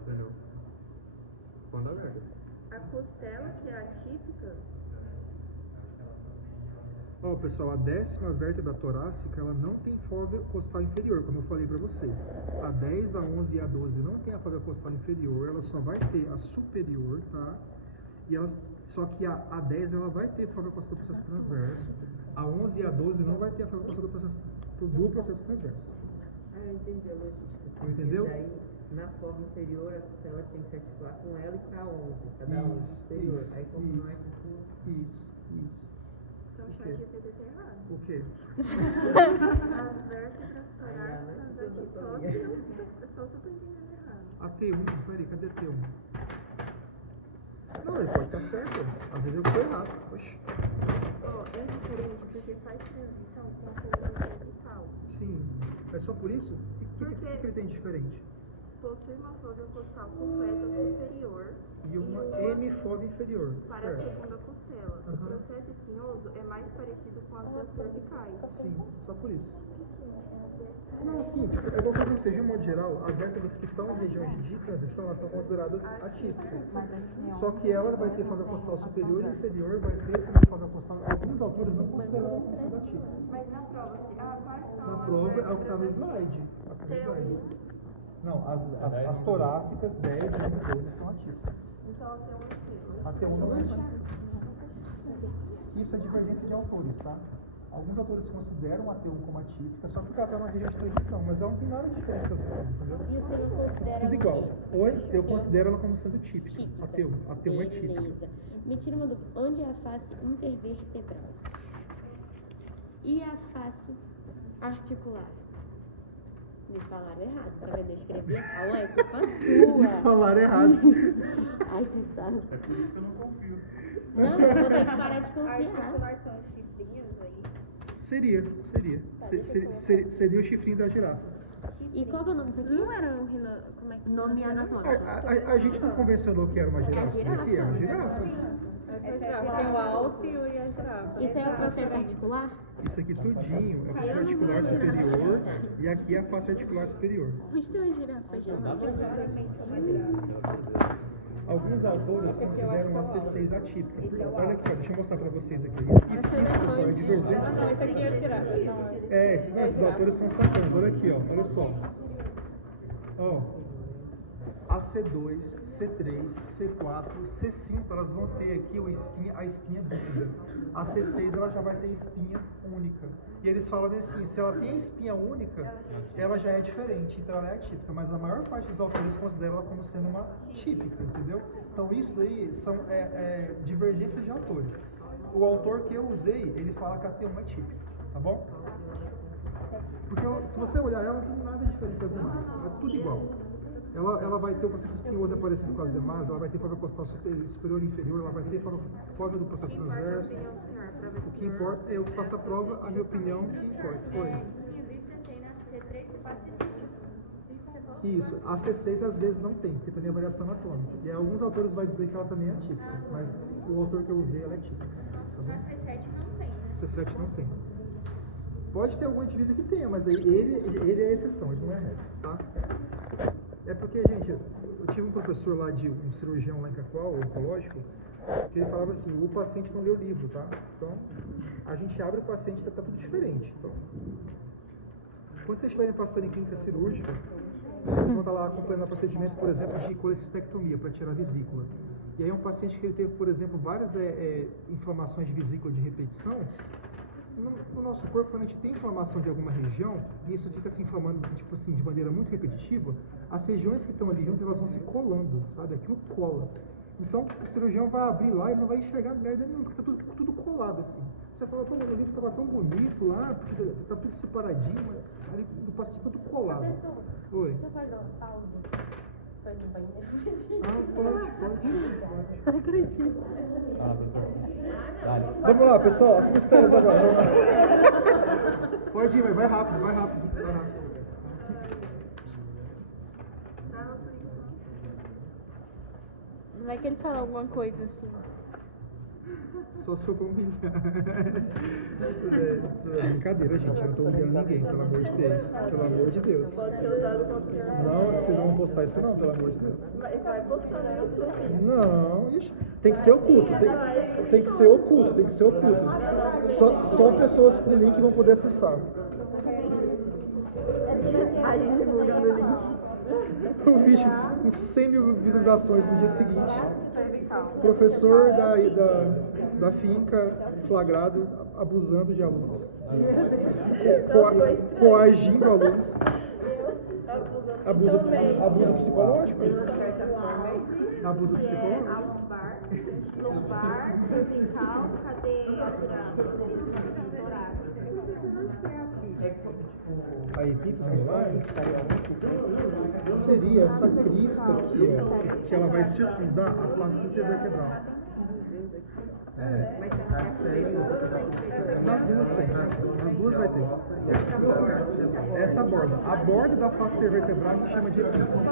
Entendeu? Quando aberta. A costela, que é atípica, Ó, pessoal, a 10ª vértebra torácica, ela não tem fóvea costal inferior, como eu falei pra vocês. A 10, a 11 e a 12 não tem a fóvea costal inferior, ela só vai ter a superior, tá? E elas, só que a 10 ela vai ter fóvea costal do processo transverso. A 11 e a 12 não vai ter a fóvea costal do processo transverso. Ah, eu entendi a logística. Entendeu? E daí, na forma inferior, a costela tinha que se articular com ela e com a 11, cada um Isso, superior. isso, Aí como isso. não articula, Isso. então o O quê? chat GPT tá errado. O quê? As vértebras torácicas Ai, aqui, não, só se eu tô entendendo errado. A T1, peraí, cadê a T1? Não, ele pode estar certo. Às vezes eu estou errado. Oxi. Ó, é diferente porque faz transição com a coluna cervical. Sim. É só por isso? O que ele tem de diferente? Possui uma fóvea costal completa superior E uma hemifóvea inferior. para a Certo. segunda costela. O Aham. processo espinhoso é mais parecido com as das cervicais. Sim, só por isso. Não, assim, tipo, eu vou falar pra vocês, de um modo geral, as vértebras que estão em regiões de transição, elas são consideradas atípicas. Só que ela vai ter fóvea costal superior e inferior, vai ter também fóvea costal. Alguns autores não consideram ela como sendo atípica. Mas na prova, quais são Na as prova é o que está no vértebras slide. Não, as torácicas 10, 11 e 12 são atípicas. Então até uma estrela. Até um não é atípica. Isso é divergência de autores, tá? Alguns autores consideram a T1 como atípica, só porque ela está numa região de transição, mas ela não tem nada diferente das outras, entendeu? E o senhor considera Tudo o igual. quê? Hoje eu considero ela como sendo típica. Típica. A T1 é típica. Beleza. Me tira uma dúvida. Onde é a face intervertebral? E a face articular? Me falaram errado, tá vendo? Eu escrevi errado, é culpa sua. Falaram errado. Ai, que saco. É por isso que eu não confio. Não, eu vou ter que parar de confiar. Articular são os chifrinhos aí. Seria o chifrinho da girafa. E qual que é o nome disso aqui? Não era um rino... Como é que Nome anatômico. A gente não convencionou que era uma girafa? Isso daqui é uma girafa. Essa é a girafa. Tem o alce e a girafa. Isso é o processo articular? Isso aqui tudinho é a face articular superior e aqui é a face articular superior. Onde tem uma girafa, Jesus? Alguns autores consideram a C6 atípica. Olha aqui, ó, deixa eu mostrar pra vocês aqui. Isso, pessoal, é divergência. Não, isso aqui é a girafa. Esses autores são sacanas. Olha aqui, ó. Olha só. Ó. A C2, C3, C4, C5, elas vão ter aqui a espinha bífida. A C6, ela já vai ter espinha única. E eles falam assim, se ela tem a espinha única, ela já é diferente, então ela é atípica. Mas a maior parte dos autores considera ela como sendo uma típica, entendeu? Então isso daí são divergências de autores. O autor que eu usei, ele fala que a T1 é típica, tá bom? Porque se você olhar ela, não tem nada nada diferente das demais. É tudo igual. Ela vai ter o processo espinhoso parecido com as demais, ela vai ter forma costal superior e inferior, ela vai ter forma do processo transverso. O que importa é eu que faço a prova, a minha opinião que importa. Foi. Isso, a C6 às vezes não tem, porque também é variação anatômica. E alguns autores vão dizer que ela também é atípica, mas o autor que eu usei ela é típica. Tá bom? A C7 não tem, né? C7 não tem. Pode ter algum indivíduo que tenha, mas aí ele é exceção, ele não é regra, tá? É porque, gente, eu tive um professor lá um cirurgião lá em Cacoal, oncológico, que ele falava assim, o paciente não lê o livro, tá? Então, a gente abre o paciente e tá tudo diferente. Então, quando vocês estiverem passando em clínica cirúrgica, vocês vão estar lá acompanhando o procedimento, por exemplo, de colecistectomia, para tirar a vesícula. E aí um paciente que ele teve, por exemplo, várias inflamações de vesícula de repetição, no nosso corpo, quando a gente tem inflamação de alguma região, e isso fica se inflamando, tipo assim, de maneira muito repetitiva, as regiões que estão ali junto, elas vão se colando, sabe? Aquilo cola. Então, o cirurgião vai abrir lá e não vai enxergar merda nenhuma, porque tá tudo colado, assim. Você fala, pô, meu livro tava tão bonito lá, porque tá tudo separadinho, mas ali o paciente tudo colado. Professor, Oi. deixa eu fazer uma pausa. Foi no banheiro. Ah, pode. Fala, professor. Dale. Vamos lá, pessoal, as costas agora. Vamos lá. Pode ir, mas vai rápido. Não é que ele fala alguma coisa assim. Só se for pra humilhar. É brincadeira, gente. Eu não tô humilhando ninguém, pelo amor de Deus. Pelo amor de Deus. Pode ser usado contra o senhor. Não, vocês não vão postar isso não, pelo amor de Deus. Vai postar no YouTube. Não, ixi, tem que ser oculto. Tem que ser oculto. Só pessoas com link vão poder acessar. A gente divulgando o link. O vídeo com 100 mil visualizações no dia seguinte. Professor da finca flagrado abusando de alunos. Coagindo alunos. Abuso psicológico? Abuso psicológico? Lombar, cervical, cadeia, A epífise anular seria essa crista aqui, ó, que ela vai circundar a face intervertebral. Nas duas tem, nas duas vai ter. Essa borda. A borda da face intervertebral a gente chama de epífise.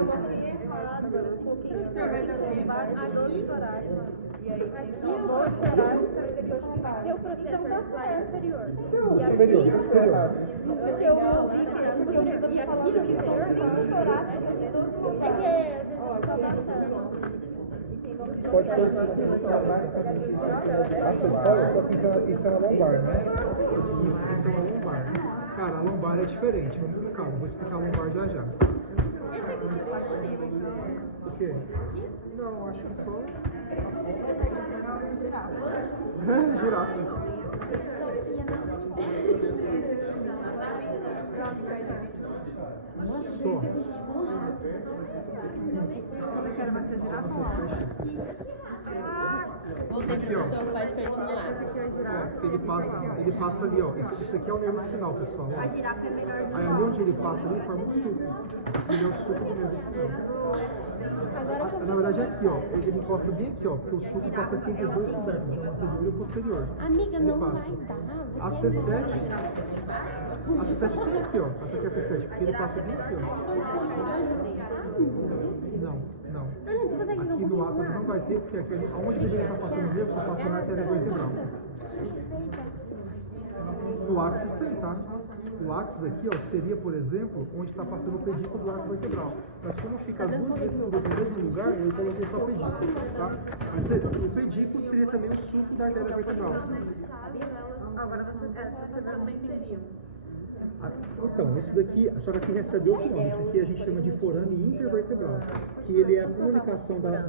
Superior. Pode ser acessório, só que isso é na lombar, né? Isso é na lombar. Cara, a lombar é diferente. Vamos com calma, vou explicar a lombar já. O quê? Não, acho que só. Girafa. Só. Voltei pro professor, pode continuar. Ele passa ali, ó. Esse aqui é o nervo espinal, pessoal. Ó. Aí ali onde ele passa ali forma um suco. Ele é o suco do nervo espinal. Na verdade é aqui, ó. Ele encosta bem aqui, ó. Porque o suco passa aqui entre os dois tubérculos, o anterior e o posterior. Amiga, Ele não passa. vai dar. A C7 tem aqui, ó. Essa aqui é a C7, porque ele passa bem aqui, ó. Não. Aqui no Atlas não vai ter, porque aqui, onde deveria estar passando o nervo, está passando a artéria vertebral. No Axis tem, tá? O Axis aqui, ó, seria, por exemplo, onde está passando o pedículo do arco vertebral. Mas como fica as duas estruturas no mesmo lugar, eu coloquei só pedículo, tá? Mas o pedículo seria também o suco da artéria vertebral. Agora você também teria. Então, esse daqui, só que aqui recebe outro nome. Esse aqui a gente chama de forame intervertebral, que ele é a comunicação da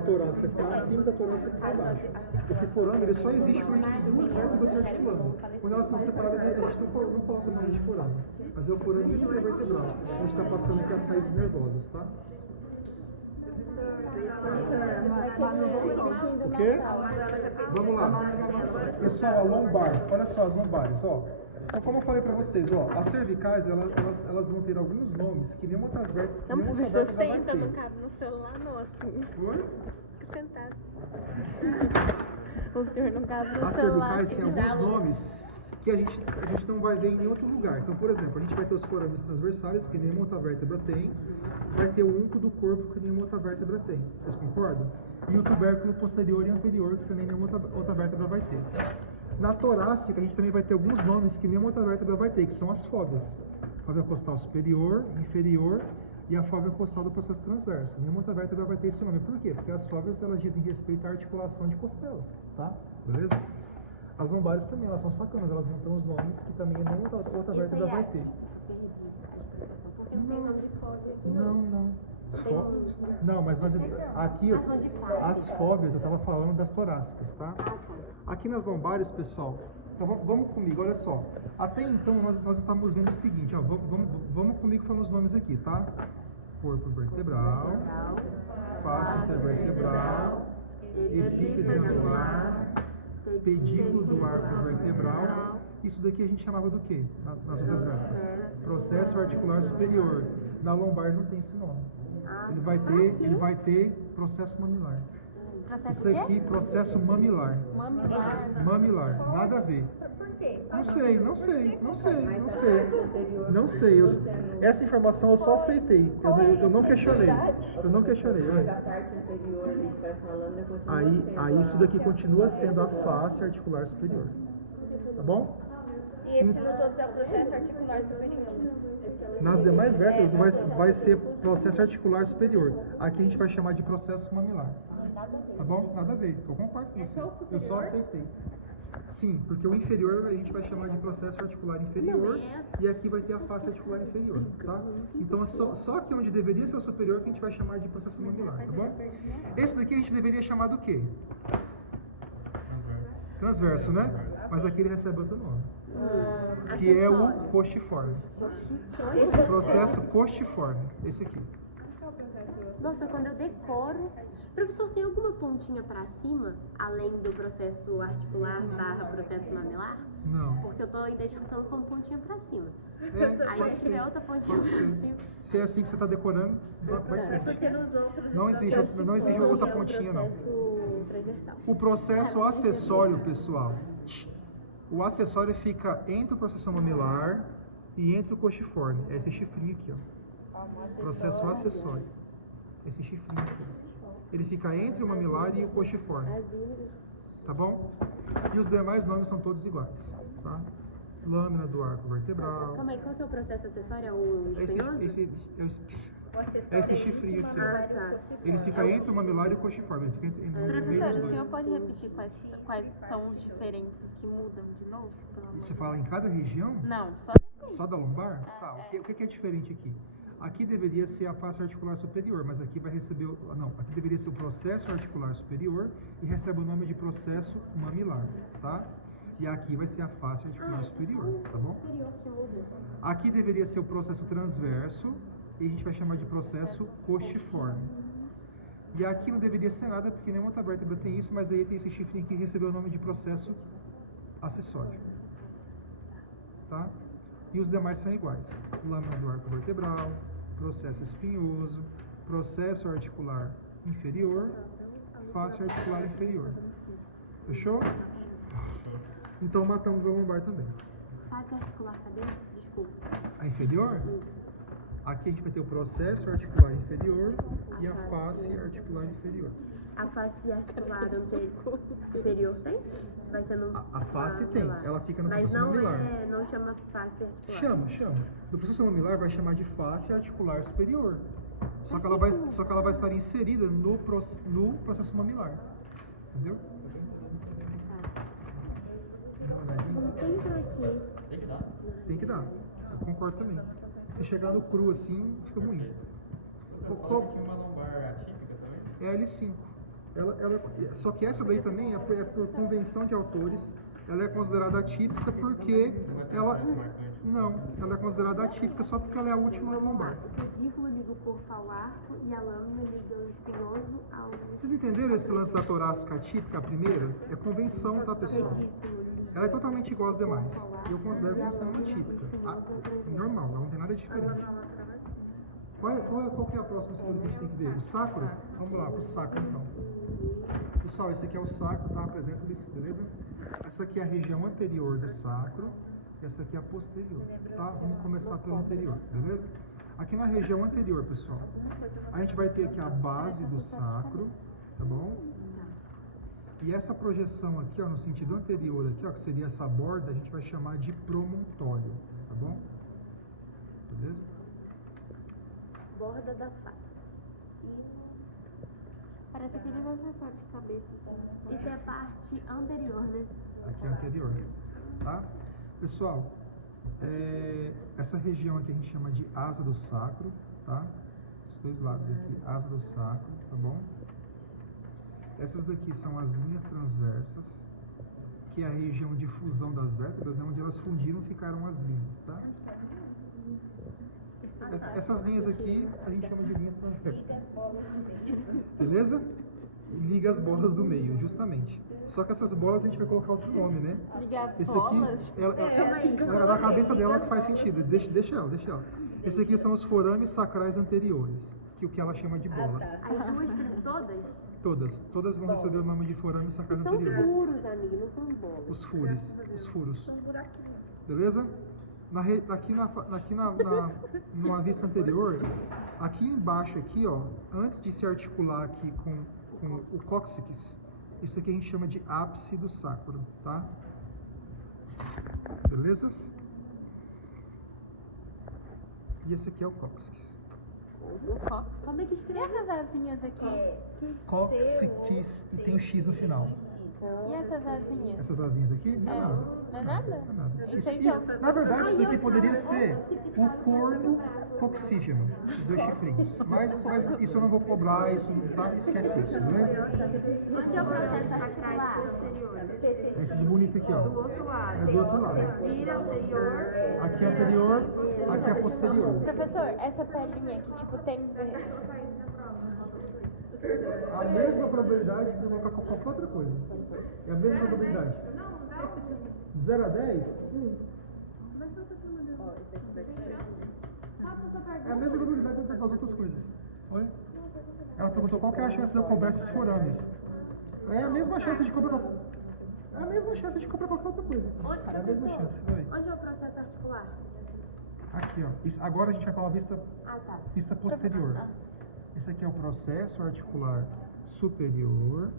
torácica ficar acima da torácica ficar abaixo. Esse forame ele só existe quando a gente tem duas vértebras se articulando. Quando elas são separadas, a gente não coloca o nome de forame, mas é o forame intervertebral, onde está passando aqui as raízes nervosas, tá? O quê? Vamos lá. Pessoal, a lombar, olha só as lombares, ó. Então, como eu falei pra vocês, ó, as cervicais, elas vão ter alguns nomes que nenhuma outras vértebras Não, vai professor, ter. senta, não cabe no celular, não, assim. Oi? Fica sentado. O senhor não cabe no As celular. cervicais têm alguns nomes que a gente não vai ver em nenhum outro lugar. Então, por exemplo, a gente vai ter os forames transversais, que nenhuma outra vértebra tem. Vai ter o unco do corpo, que nenhuma outra vértebra tem. Vocês concordam? E o tubérculo posterior e anterior, que também nenhuma outra vértebra vai ter. Na torácica, a gente também vai ter alguns nomes que nenhuma outra vértebra vai ter, que são as fóbias. Fóbia costal superior, inferior e a fóbia costal do processo transverso. Nenhuma outra vértebra vai ter esse nome. Por quê? Porque as fóbias, elas dizem respeito à articulação de costelas, tá? Beleza? As lombares também, elas são sacanas, elas vão ter uns nomes que também nenhuma outra vértebra vai ter. Porque não tem nome de fóbia aqui, Não. Não, mas nós aqui as fóbias, eu estava falando das torácicas, tá? Aqui nas lombares, pessoal, então vamos comigo, olha só. Até então nós estávamos vendo o seguinte, ó, vamos comigo falando os nomes aqui, tá? Corpo vertebral, face intervertebral, epífise anular, pedículo do arco vertebral. Isso daqui a gente chamava do quê? Nas outras vértebras? Processo articular superior. Na lombar não tem esse nome. Ele vai ter processo mamilar. Isso aqui, processo mamilar. Mamilar, nada a ver. Por quê? Não sei. Essa informação eu só aceitei. Eu não questionei. Mas a parte anterior ali, que parece uma lâmina, continua sendo Aí isso daqui continua sendo a face articular superior. Tá bom? E esse nos outros é o processo articular superior. Nas demais vértebras vai ser processo articular superior. Aqui a gente vai chamar de processo mamilar. Tá bom? Nada a ver. Eu concordo com você. Eu só aceitei. Sim, porque o inferior a gente vai chamar de processo articular inferior e aqui vai ter a face articular inferior, tá? Então só aqui onde deveria ser o superior que a gente vai chamar de processo mamilar, tá bom? Esse daqui a gente deveria chamar do quê? Transverso, né? Mas aqui ele recebe outro nome. Que é o costiforme. Processo costiforme. Esse aqui. Nossa, quando eu decoro... Professor, tem alguma pontinha pra cima, além do processo articular / processo mamelar? Não. Porque eu tô identificando como pontinha pra cima. Aí Pode se tiver ser. outra pontinha Pode pra ser. cima... Se é assim que você está decorando, vai frente. Porque nos outros Não exige outra pontinha, não. Processo transversal. O processo acessório, pessoal. O acessório fica entre o processo mamilar e entre o costiforme. É esse chifrinho aqui, ó. Processo acessório. Esse chifrinho aqui. Ele fica entre o mamilar e o costiforme. Tá bom? E os demais nomes são todos iguais, tá? Lâmina do arco vertebral. Calma aí, qual que é o processo acessório? É o espinhoso? Esse chifrinho aqui, Ah, ó. tá. Ele fica entre o mamilar e o costiforme. Ele fica entre o meio Professor, dos o dois. senhor pode repetir quais são os diferentes que mudam de novo? Pelo amor Você fala em cada região? Não, só nesse. Só da lombar? Tá, o que é diferente aqui? Aqui deveria ser a face articular superior, mas aqui vai receber... Não, aqui deveria ser o processo articular superior e recebe o nome de processo mamilar, tá? E aqui vai ser a face articular superior, tá bom? Aqui deveria ser o processo transverso e a gente vai chamar de processo costiforme. E aqui não deveria ser nada, porque nenhuma outra vértebra tem isso, mas aí tem esse chifrinho que recebeu o nome de processo acessório. Tá? E os demais são iguais. Lâmina do arco vertebral, processo espinhoso, processo articular inferior, face articular inferior. Fechou? Então matamos a lombar também. Face articular, cadê? Desculpa. A inferior? Isso. Aqui a gente vai ter o processo articular inferior e a face articular inferior. A face articular superior tem? Vai ser no... A face tem, ela fica no Mas processo não mamilar. não chama face articular. Chama. No processo mamilar vai chamar de face articular superior. Só que ela vai estar inserida no processo mamilar. Entendeu? Tem que aqui. Tem que dar. Eu concordo também. Se chegar no cru assim, fica ruim. Uma lombar atípica também? É a L5. Só que essa daí também é por convenção de autores. Ela é considerada atípica porque ela é considerada atípica só porque ela é a última lombar. O pedículo liga o corpo ao arco e a lâmina liga o espinhoso ao... Vocês entenderam esse lance da torácica atípica, a primeira? É convenção, tá, pessoal? O pedículo liga Ela é totalmente igual às demais. Eu considero como sendo uma típica. Normal, ela não tem nada diferente. Qual que é a próxima estrutura que a gente tem que ver? O sacro? Vamos lá, o sacro então. Pessoal, esse aqui é o sacro, tá? Apresenta isso, beleza? Essa aqui é a região anterior do sacro. Essa aqui é a posterior, tá? Vamos começar pelo anterior, beleza? Aqui na região anterior, pessoal, a gente vai ter aqui a base do sacro, tá bom? E essa projeção aqui, ó, no sentido anterior aqui, ó, que seria essa borda, a gente vai chamar de promontório, tá bom? Beleza? Borda da face. Parece aqueles acessórios de cabeça. Isso é a parte anterior, né? Aqui é anterior, tá? Pessoal, essa região aqui a gente chama de asa do sacro, tá? Os dois lados aqui, asa do sacro, tá bom? Essas daqui são as linhas transversas, que é a região de fusão das vértebras, né? Onde elas fundiram ficaram as linhas, tá? Essas linhas aqui a gente chama de linhas transversas. Beleza? Liga as bolas do meio, justamente. Só que essas bolas a gente vai colocar outro nome, né? Ligar as Esse bolas? aqui, ela da cabeça dela que faz sentido. Deixa ela. Esse aqui são os forames sacrais anteriores, que é o que ela chama de bolas. As duas todas? Todas vão receber o nome de forames sacrais São anteriores. furos, amigo, não são bolas. Os furos. Beleza? Numa vista anterior, aqui embaixo, aqui, ó, antes de se articular aqui com o cóccix, isso aqui a gente chama de ápice do sacro, tá? Belezas? E esse aqui é o cóccix. Como é que escreve? E essas asinhas aqui? Cóccix, e tem o X no final. E essas asinhas? Essas asinhas aqui? Não é nada. Não é nada? Não é nada. Isso aí Na verdade, isso daqui poderia ser o corno coccígeno, os dois chifrinhos. Mas isso eu não vou cobrar, isso não tá, esquece isso, beleza? Onde é o processo articular? Esses bonitos aqui, ó. Do outro lado. É do outro lado. Vira anterior. Aqui é anterior, aqui é posterior. Professor, essa pelinha aqui, tipo, tem... A mesma probabilidade de colocar qualquer outra coisa. É a mesma probabilidade. De 0 a 10? É a mesma probabilidade das outras coisas. Oi? Ela perguntou qual que é a chance de eu cobrar esses forames. É a mesma chance de cobrar. É a mesma chance de cobrar qualquer outra coisa. É a mesma chance. Oi. Onde é o processo articular? Aqui, ó. Agora a gente vai para uma vista Tá. posterior. Esse aqui é o processo articular superior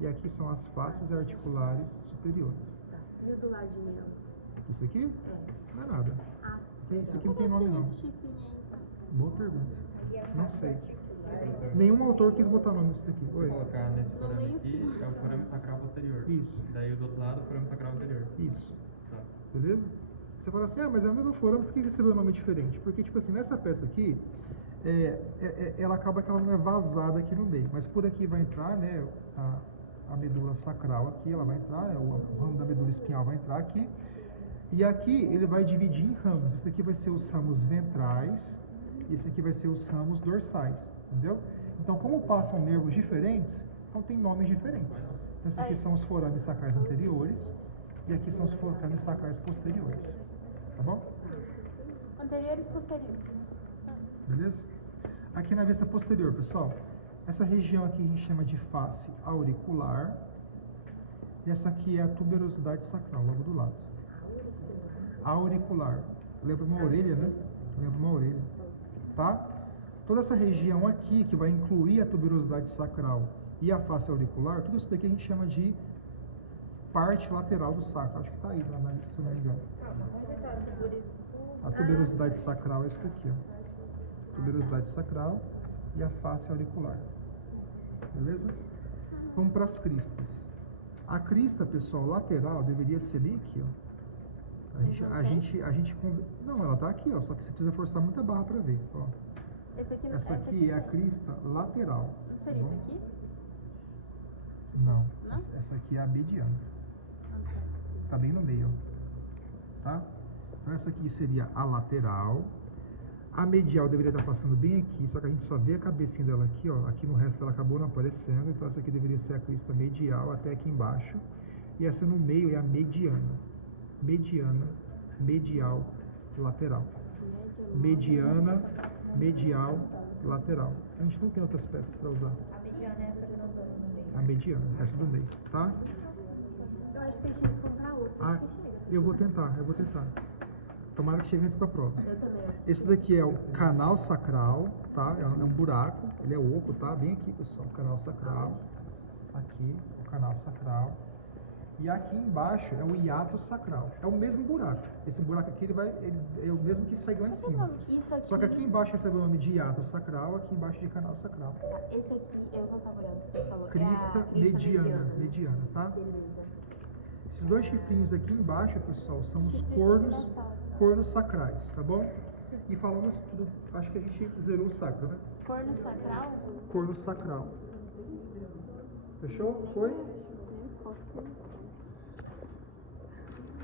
e aqui são as faces articulares superiores. E o do ladinho? Isso aqui? Não é nada. Isso aqui não tem nome não. Esse chifrinho aí, então. Boa pergunta. Não sei. Nenhum autor quis botar nome nisso daqui. Vou Oi. colocar nesse forame aqui, é o forame sacral posterior. Isso. Daí do outro lado, o forame sacral anterior. Isso. Tá. Beleza? Você fala assim, mas é o mesmo forame, por que recebeu um nome diferente? Porque, tipo assim, nessa peça aqui, ela acaba que ela não é vazada aqui no meio, mas por aqui vai entrar, né, a medula sacral aqui, ela vai entrar, o ramo da medula espinhal vai entrar aqui, e aqui ele vai dividir em ramos. Esse aqui vai ser os ramos ventrais, e esse aqui vai ser os ramos dorsais, entendeu? Então, como passam nervos diferentes, então tem nomes diferentes. Então, esses aqui são os forames sacrais anteriores, e aqui são os forames sacrais posteriores, tá bom? Anteriores e posteriores. Beleza? Aqui na vista posterior, pessoal, essa região aqui a gente chama de face auricular. E essa aqui é a tuberosidade sacral, logo do lado. Auricular. Lembra uma orelha, né? Lembra uma orelha. Tá? Toda essa região aqui, que vai incluir a tuberosidade sacral e a face auricular, tudo isso daqui a gente chama de parte lateral do sacro. Acho que tá aí na lista, se eu não me engano. A tuberosidade sacral é isso daqui, ó. Tuberosidade sacral e a face auricular. Beleza? Vamos para as cristas. A crista, pessoal, lateral deveria ser bem aqui, ó. Não, ela tá aqui, ó, só que você precisa forçar muita barra para ver, ó. Essa aqui é a crista lateral. Não seria isso aqui? Não. Essa aqui é a mediana. Tá bem no meio, ó. Tá? Então essa aqui seria a lateral. A medial deveria estar passando bem aqui, só que a gente só vê a cabecinha dela aqui, ó. Aqui no resto ela acabou não aparecendo, então essa aqui deveria ser a crista medial até aqui embaixo. E essa no meio é a mediana. Mediana, medial, lateral. Mediana, medial, lateral. A gente não tem outras peças para usar. A mediana é essa grandona no meio. A mediana, essa do meio, tá? Eu acho que vocês tinham que comprar outra. Ah, Acho que chega. eu vou tentar. Tomara que chegue antes da prova. Eu também acho. Esse daqui é o canal sacral, tá? É um buraco, ele é oco, tá? Bem aqui, pessoal, o canal sacral. Aqui, o canal sacral. E aqui embaixo é o hiato sacral. É o mesmo buraco. Esse buraco aqui ele é o mesmo que segue lá em cima. Isso aqui. Só que aqui embaixo recebe o nome de hiato sacral, aqui embaixo de canal sacral. Esse aqui, eu não tava olhando, você falou. Crista mediana, tá? Beleza. Esses dois chifrinhos aqui embaixo, pessoal, são os cornos sacrais, tá bom? E falamos tudo, acho que a gente zerou o sacro, né? Corno sacral? Corno sacral. Fechou? Foi?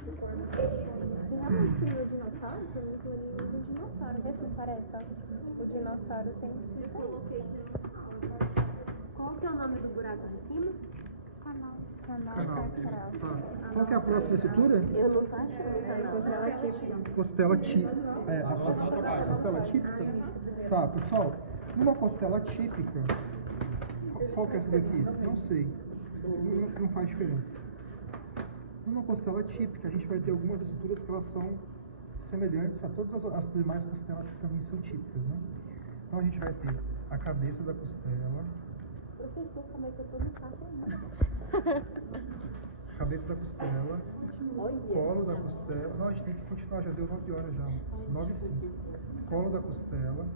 Você já viu o dinossauro? Tem um florinho do dinossauro. Vê se não parece, ó. O dinossauro tem isso aí. Qual que é o nome do buraco de cima? Canal Canal. sacral. Tá. Qual que é a próxima estrutura? Eu não tô achando o canal. Costela típica. A costela típica? Tá, pessoal. Numa costela típica, qual que é essa daqui? Não sei. Não faz diferença. Numa costela típica, a gente vai ter algumas estruturas que elas são semelhantes a todas as demais costelas que também são típicas, né? Então a gente vai ter a cabeça da costela, Professor, como é que eu tô no saco ainda? cabeça da costela, colo da costela. Não, a gente tem que continuar, já deu 9 horas já. 9 e 5. Colo da costela.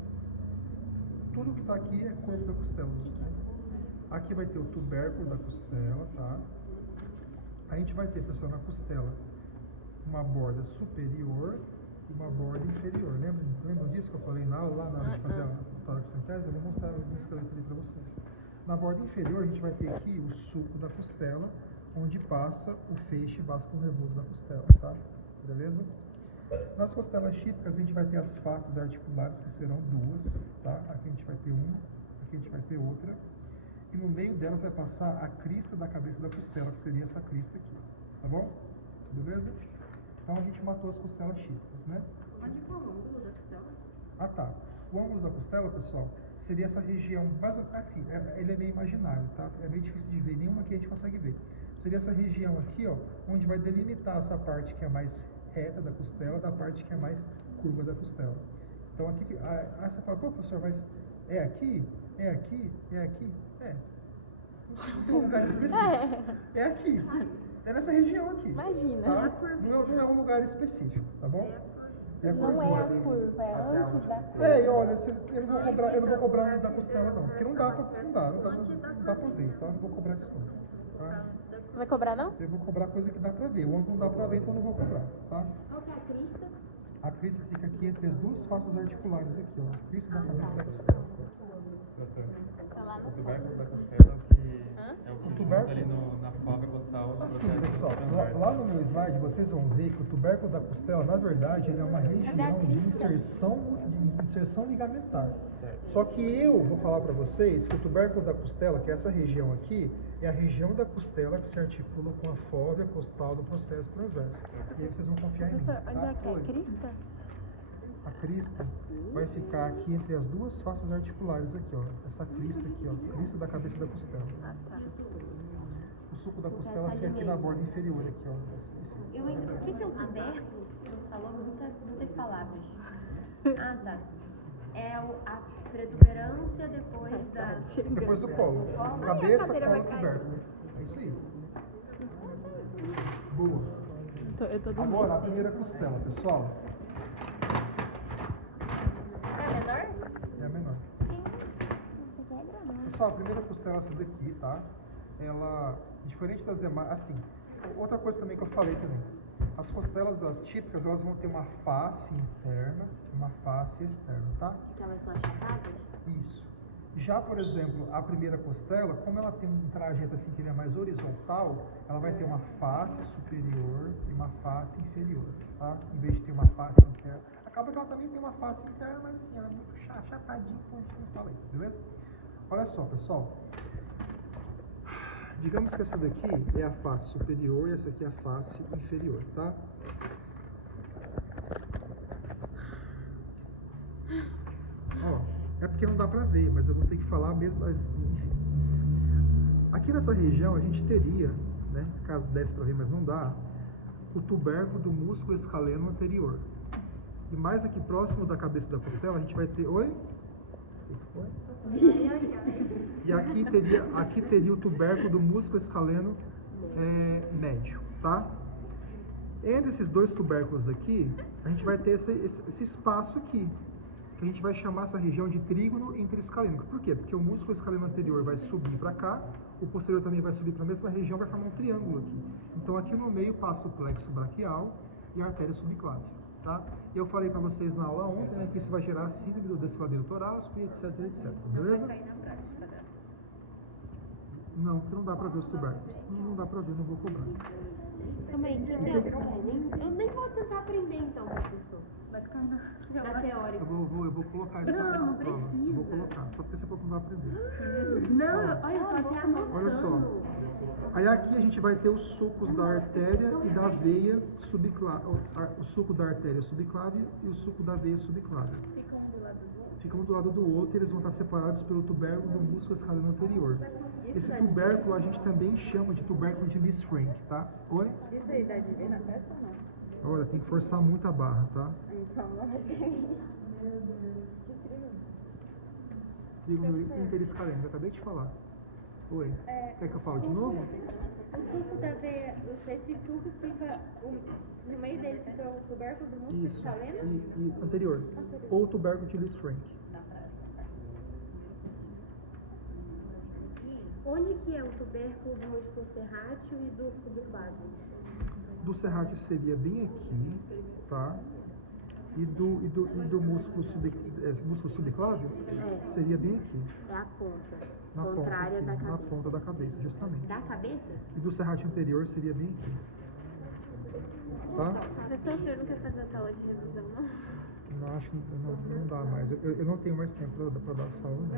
Tudo que tá aqui é corpo da costela. Né? Aqui vai ter o tubérculo da costela, tá? A gente vai ter, pessoal, na costela uma borda superior e uma borda inferior. Lembram disso que eu falei na aula, lá na hora de fazer a toracocentese? Eu vou mostrar no esqueleto ali para vocês. Na borda inferior, a gente vai ter aqui o sulco da costela, onde passa o feixe vasculo-nervoso da costela, tá? Beleza? Nas costelas típicas, a gente vai ter as faces articulares, que serão duas, tá? Aqui a gente vai ter uma, aqui a gente vai ter outra. E no meio delas vai passar a crista da cabeça da costela, que seria essa crista aqui, tá bom? Beleza? Então a gente matou as costelas típicas, né? Onde é o ângulo da costela? Ah, tá. O ângulo da costela, pessoal, seria essa região, mais assim, ele é meio imaginário, tá? É meio difícil de ver, nenhuma aqui a gente consegue ver. Seria essa região aqui, ó, onde vai delimitar essa parte que é mais reta da costela da parte que é mais curva da costela. Então aqui, você fala, pô, professor, mas é aqui? É aqui? É aqui? É. Não tem um lugar específico. É aqui. É nessa região aqui. Imagina. Tá? Não é um lugar específico, tá bom? É a Não é curva. a curva, é antes da curva. E olha, eu não vou cobrar da costela não, porque não dá pra ver, tá? Não vou cobrar isso não, tá? Vai cobrar, não? Eu vou cobrar coisa que dá pra ver, o ângulo não dá pra ver, então eu não vou cobrar, tá? Qual que é a crista? A crista fica aqui entre as duas faces articulares aqui, ó. A crista da cabeça da costela. Professor, Tá lá no o fundo. tubérculo da costela que é o que tubérculo? ali na foga costal do Assim, processo pessoal, transverso. lá no meu slide vocês vão ver que o tubérculo da costela, na verdade, ele é uma região de inserção ligamentar. Só que eu vou falar para vocês que o tubérculo da costela, que é essa região aqui, é a região da costela que se articula com a fóvea costal do processo transverso. E aí vocês vão confiar em mim, Professor, onde é tá? que é? Crista? A crista vai ficar aqui entre as duas faces articulares aqui, ó. Essa crista aqui, ó. Crista da cabeça da costela. Ah, tá. O suco da costela fica aqui na borda inferior aqui, ó. O que é o tubérculo? Você falou muitas palavras. Ah, tá. É a protuberância Depois do colo. Cabeça, colo, tubérculo. É isso aí. Boa. Eu tô Agora a primeira costela, pessoal. É menor? É a menor. Pessoal, a primeira costela é essa daqui, tá? Ela, diferente das demais, assim, outra coisa também que eu falei também. As costelas das típicas, elas vão ter uma face interna e uma face externa, tá? Que elas são achatadas? Isso. Já, por exemplo, a primeira costela, como ela tem um trajeto assim que ele é mais horizontal, ela vai ter uma face superior e uma face inferior, tá? Em vez de ter uma face interna. Acaba que ela também tem uma face interna, mas assim, ela é muito achatadinha, então a gente não fala isso, beleza? Olha só, pessoal. Digamos que essa daqui é a face superior e essa aqui é a face inferior, tá? Ó, é porque não dá pra ver, mas eu vou ter que falar mesmo, mas enfim. Aqui nessa região a gente teria, né, caso desse pra ver, mas não dá, o tubérculo do músculo escaleno anterior. E mais aqui próximo da cabeça da costela a gente vai ter... Oi? Oi? E aqui teria o tubérculo do músculo escaleno médio, tá? Entre esses dois tubérculos aqui, a gente vai ter esse espaço aqui, que a gente vai chamar essa região de trígono interescalênico. Por quê? Porque o músculo escaleno anterior vai subir para cá, o posterior também vai subir para a mesma região, vai formar um triângulo aqui. Então aqui no meio passa o plexo braquial e a artéria subclávia, tá? Eu falei para vocês na aula ontem, né, que isso vai gerar síndrome do desfiladeiro torácico, etc, etc. Beleza? Vai cair na prática, né? Não, porque não dá para ver os tubérculos. Não dá para ver, não vou cobrar. Também, eu nem vou tentar aprender então, professor. Vai ficar na teórica. Eu vou colocar isso Não, na não prova. precisa. Eu vou colocar, só porque você falou que não vai aprender. Não, olha, eu tô até anotando. Olha só. Aí aqui a gente vai ter os sucos da artéria e da veia subclávia. O suco da artéria subclávia e o suco da veia subclávia. Ficam um do lado do outro e eles vão estar separados pelo tubérculo do músculo escaleno anterior. Esse tubérculo a gente também chama de tubérculo de Lisfranc, tá? Oi? Isso aí dá de ver na festa ou não? Olha, tem que forçar muito a barra, tá? Então, não vai Trígono interescalênico, eu acabei de falar. Oi? Quer que eu fale de novo? O suco da veia, esse suco fica, no meio dele fica o tubérculo do músculo Isso. escaleno? E anterior. Ou tubérculo de Lisfranc. Onde que é o tubérculo do músculo serrátil e do subclávio? Do serrátil seria bem aqui, tá? E do músculo, músculo subclávio seria bem aqui, É a ponta. na ponta, Contrária aqui, da na cabeça. ponta da cabeça, justamente. Da cabeça? E do serrátil anterior seria bem aqui, tá? Professor, o senhor não quer fazer a tela de revisão, não? Não, acho que não dá mais. Eu não tenho mais tempo para dar essa aula. Não.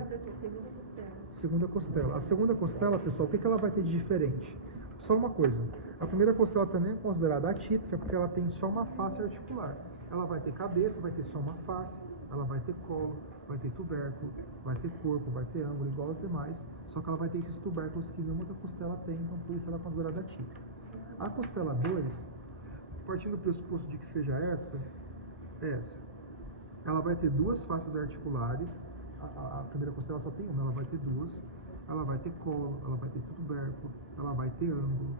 Segunda costela. A segunda costela, pessoal, o que ela vai ter de diferente? Só uma coisa. A primeira costela também é considerada atípica porque ela tem só uma face articular. Ela vai ter cabeça, vai ter só uma face, ela vai ter colo, vai ter tubérculo, vai ter corpo, vai ter ângulo igual aos demais, só que ela vai ter esses tubérculos que nenhuma outra costela tem, então por isso ela é considerada atípica. A costela 2, partindo do pressuposto de que seja essa, ela vai ter duas faces articulares. A primeira costela só tem uma, ela vai ter duas. Ela vai ter colo, ela vai ter tubérculo, ela vai ter ângulo,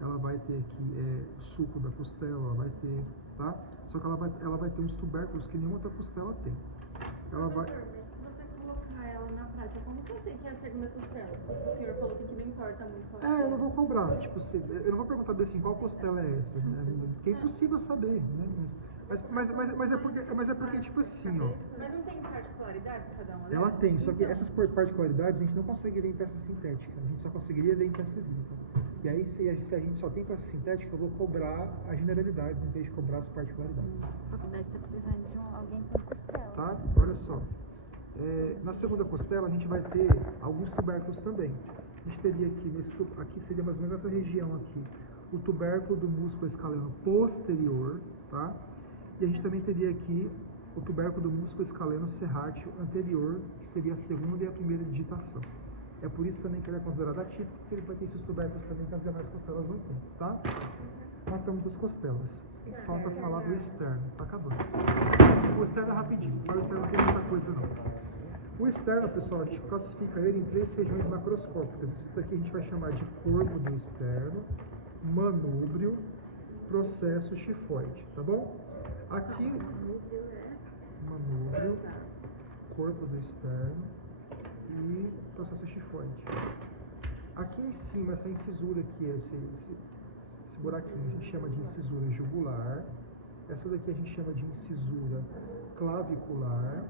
ela vai ter aqui suco da costela, ela vai ter, tá? Só que ela vai ter uns tubérculos que nenhuma outra costela tem. Ela vai... Professor, mas se você colocar ela na prática, como que eu sei que é a segunda costela? O senhor falou assim que não importa muito qual eu não vou cobrar, tipo, eu não vou perguntar bem assim, qual costela é essa, né? Porque é impossível saber, né? Mas é porque, tipo assim, ó. Mas não tem particularidades cada uma? Ela tem, só que essas particularidades a gente não consegue ver em peça sintética, a gente só conseguiria ver em peça viva. E aí, se a gente só tem peça sintética, eu vou cobrar as generalidades em vez de cobrar as particularidades. A faculdade está precisando de alguém com costela. Tá? Olha só. Na segunda costela, a gente vai ter alguns tubérculos também. A gente teria aqui seria mais ou menos essa região aqui, o tubérculo do músculo escaleno posterior, tá? E a gente também teria aqui o tubérculo do músculo escaleno serrátil anterior, que seria a segunda e a primeira digitação. É por isso também que ele é considerado atípico, porque ele vai ter esses tubérculos também que as demais costelas não têm, tá? Matamos as costelas. Falta falar do externo, tá acabando. O externo é rapidinho, mas o externo não tem muita coisa não. O externo, pessoal, a gente classifica ele em 3 regiões macroscópicas. Isso daqui a gente vai chamar de corpo do externo, manúbrio, processo chifoide, tá bom? Aqui, manúbrio, corpo do externo e processo chifoide. Aqui em cima, essa incisura aqui, esse buraquinho, a gente chama de incisura jugular. Essa daqui a gente chama de incisura clavicular.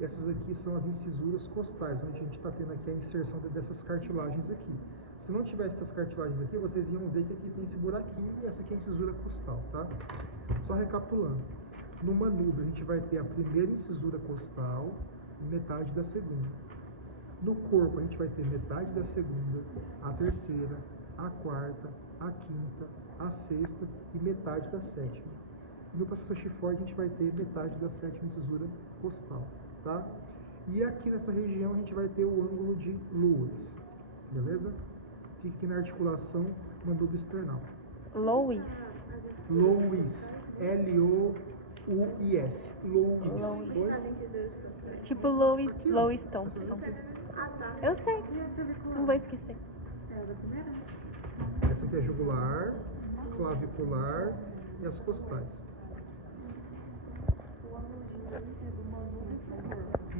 E essas aqui são as incisuras costais, onde a gente está tendo aqui a inserção dessas cartilagens aqui. Se não tivesse essas cartilagens aqui, vocês iam ver que aqui tem esse buraquinho e essa aqui é a incisura costal, tá? Só recapitulando. No manúbrio, a gente vai ter a primeira incisura costal e metade da segunda. No corpo, a gente vai ter metade da segunda, a terceira, a quarta, a quinta, a sexta e metade da sétima. No processo Chifford, a gente vai ter metade da sétima incisura costal, tá? E aqui nessa região, a gente vai ter o ângulo de Lewis, beleza? Fica aqui na articulação mandubo external. Louis. Lewis, L-O-U-I-S, Lewis. Oi? Tipo Louis, Aqui, ó. Louis Thompson. Eu sei. Não vou esquecer. Essa aqui é jugular, clavicular e as costais.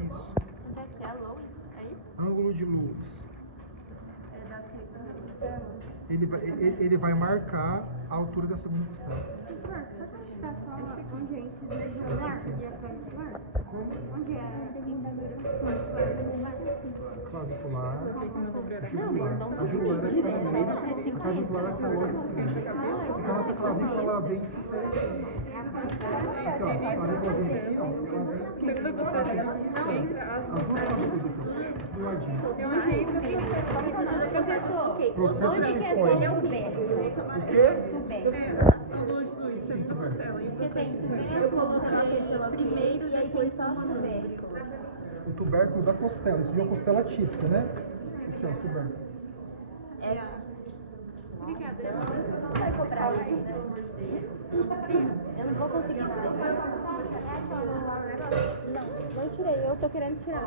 Isso. Onde é que é Louis? É isso? Ângulo de Lewis. Ele vai marcar a altura da segunda costela. Onde é incisura Essa aqui. Onde é Clavicular, jugular. A jugular é que tá no meio, a clavicular é que tá logo em cima. Então essa clavícula ela vem se selecionando. Aqui, ó, a clavícula vem aqui, ó. Ela vem aqui. As duas clavículas aqui, do ladinho. Processo Chifford. O quê? Porque tem tubérculo primeiro e aí tem só tubérculo. O tubérculo da costela. Isso é uma costela típica, né? Aqui, ó, o tubérculo. Obrigada. Você não vai cobrar isso? Eu não vou conseguir tirar. Não, não tirei. Eu tô querendo tirar.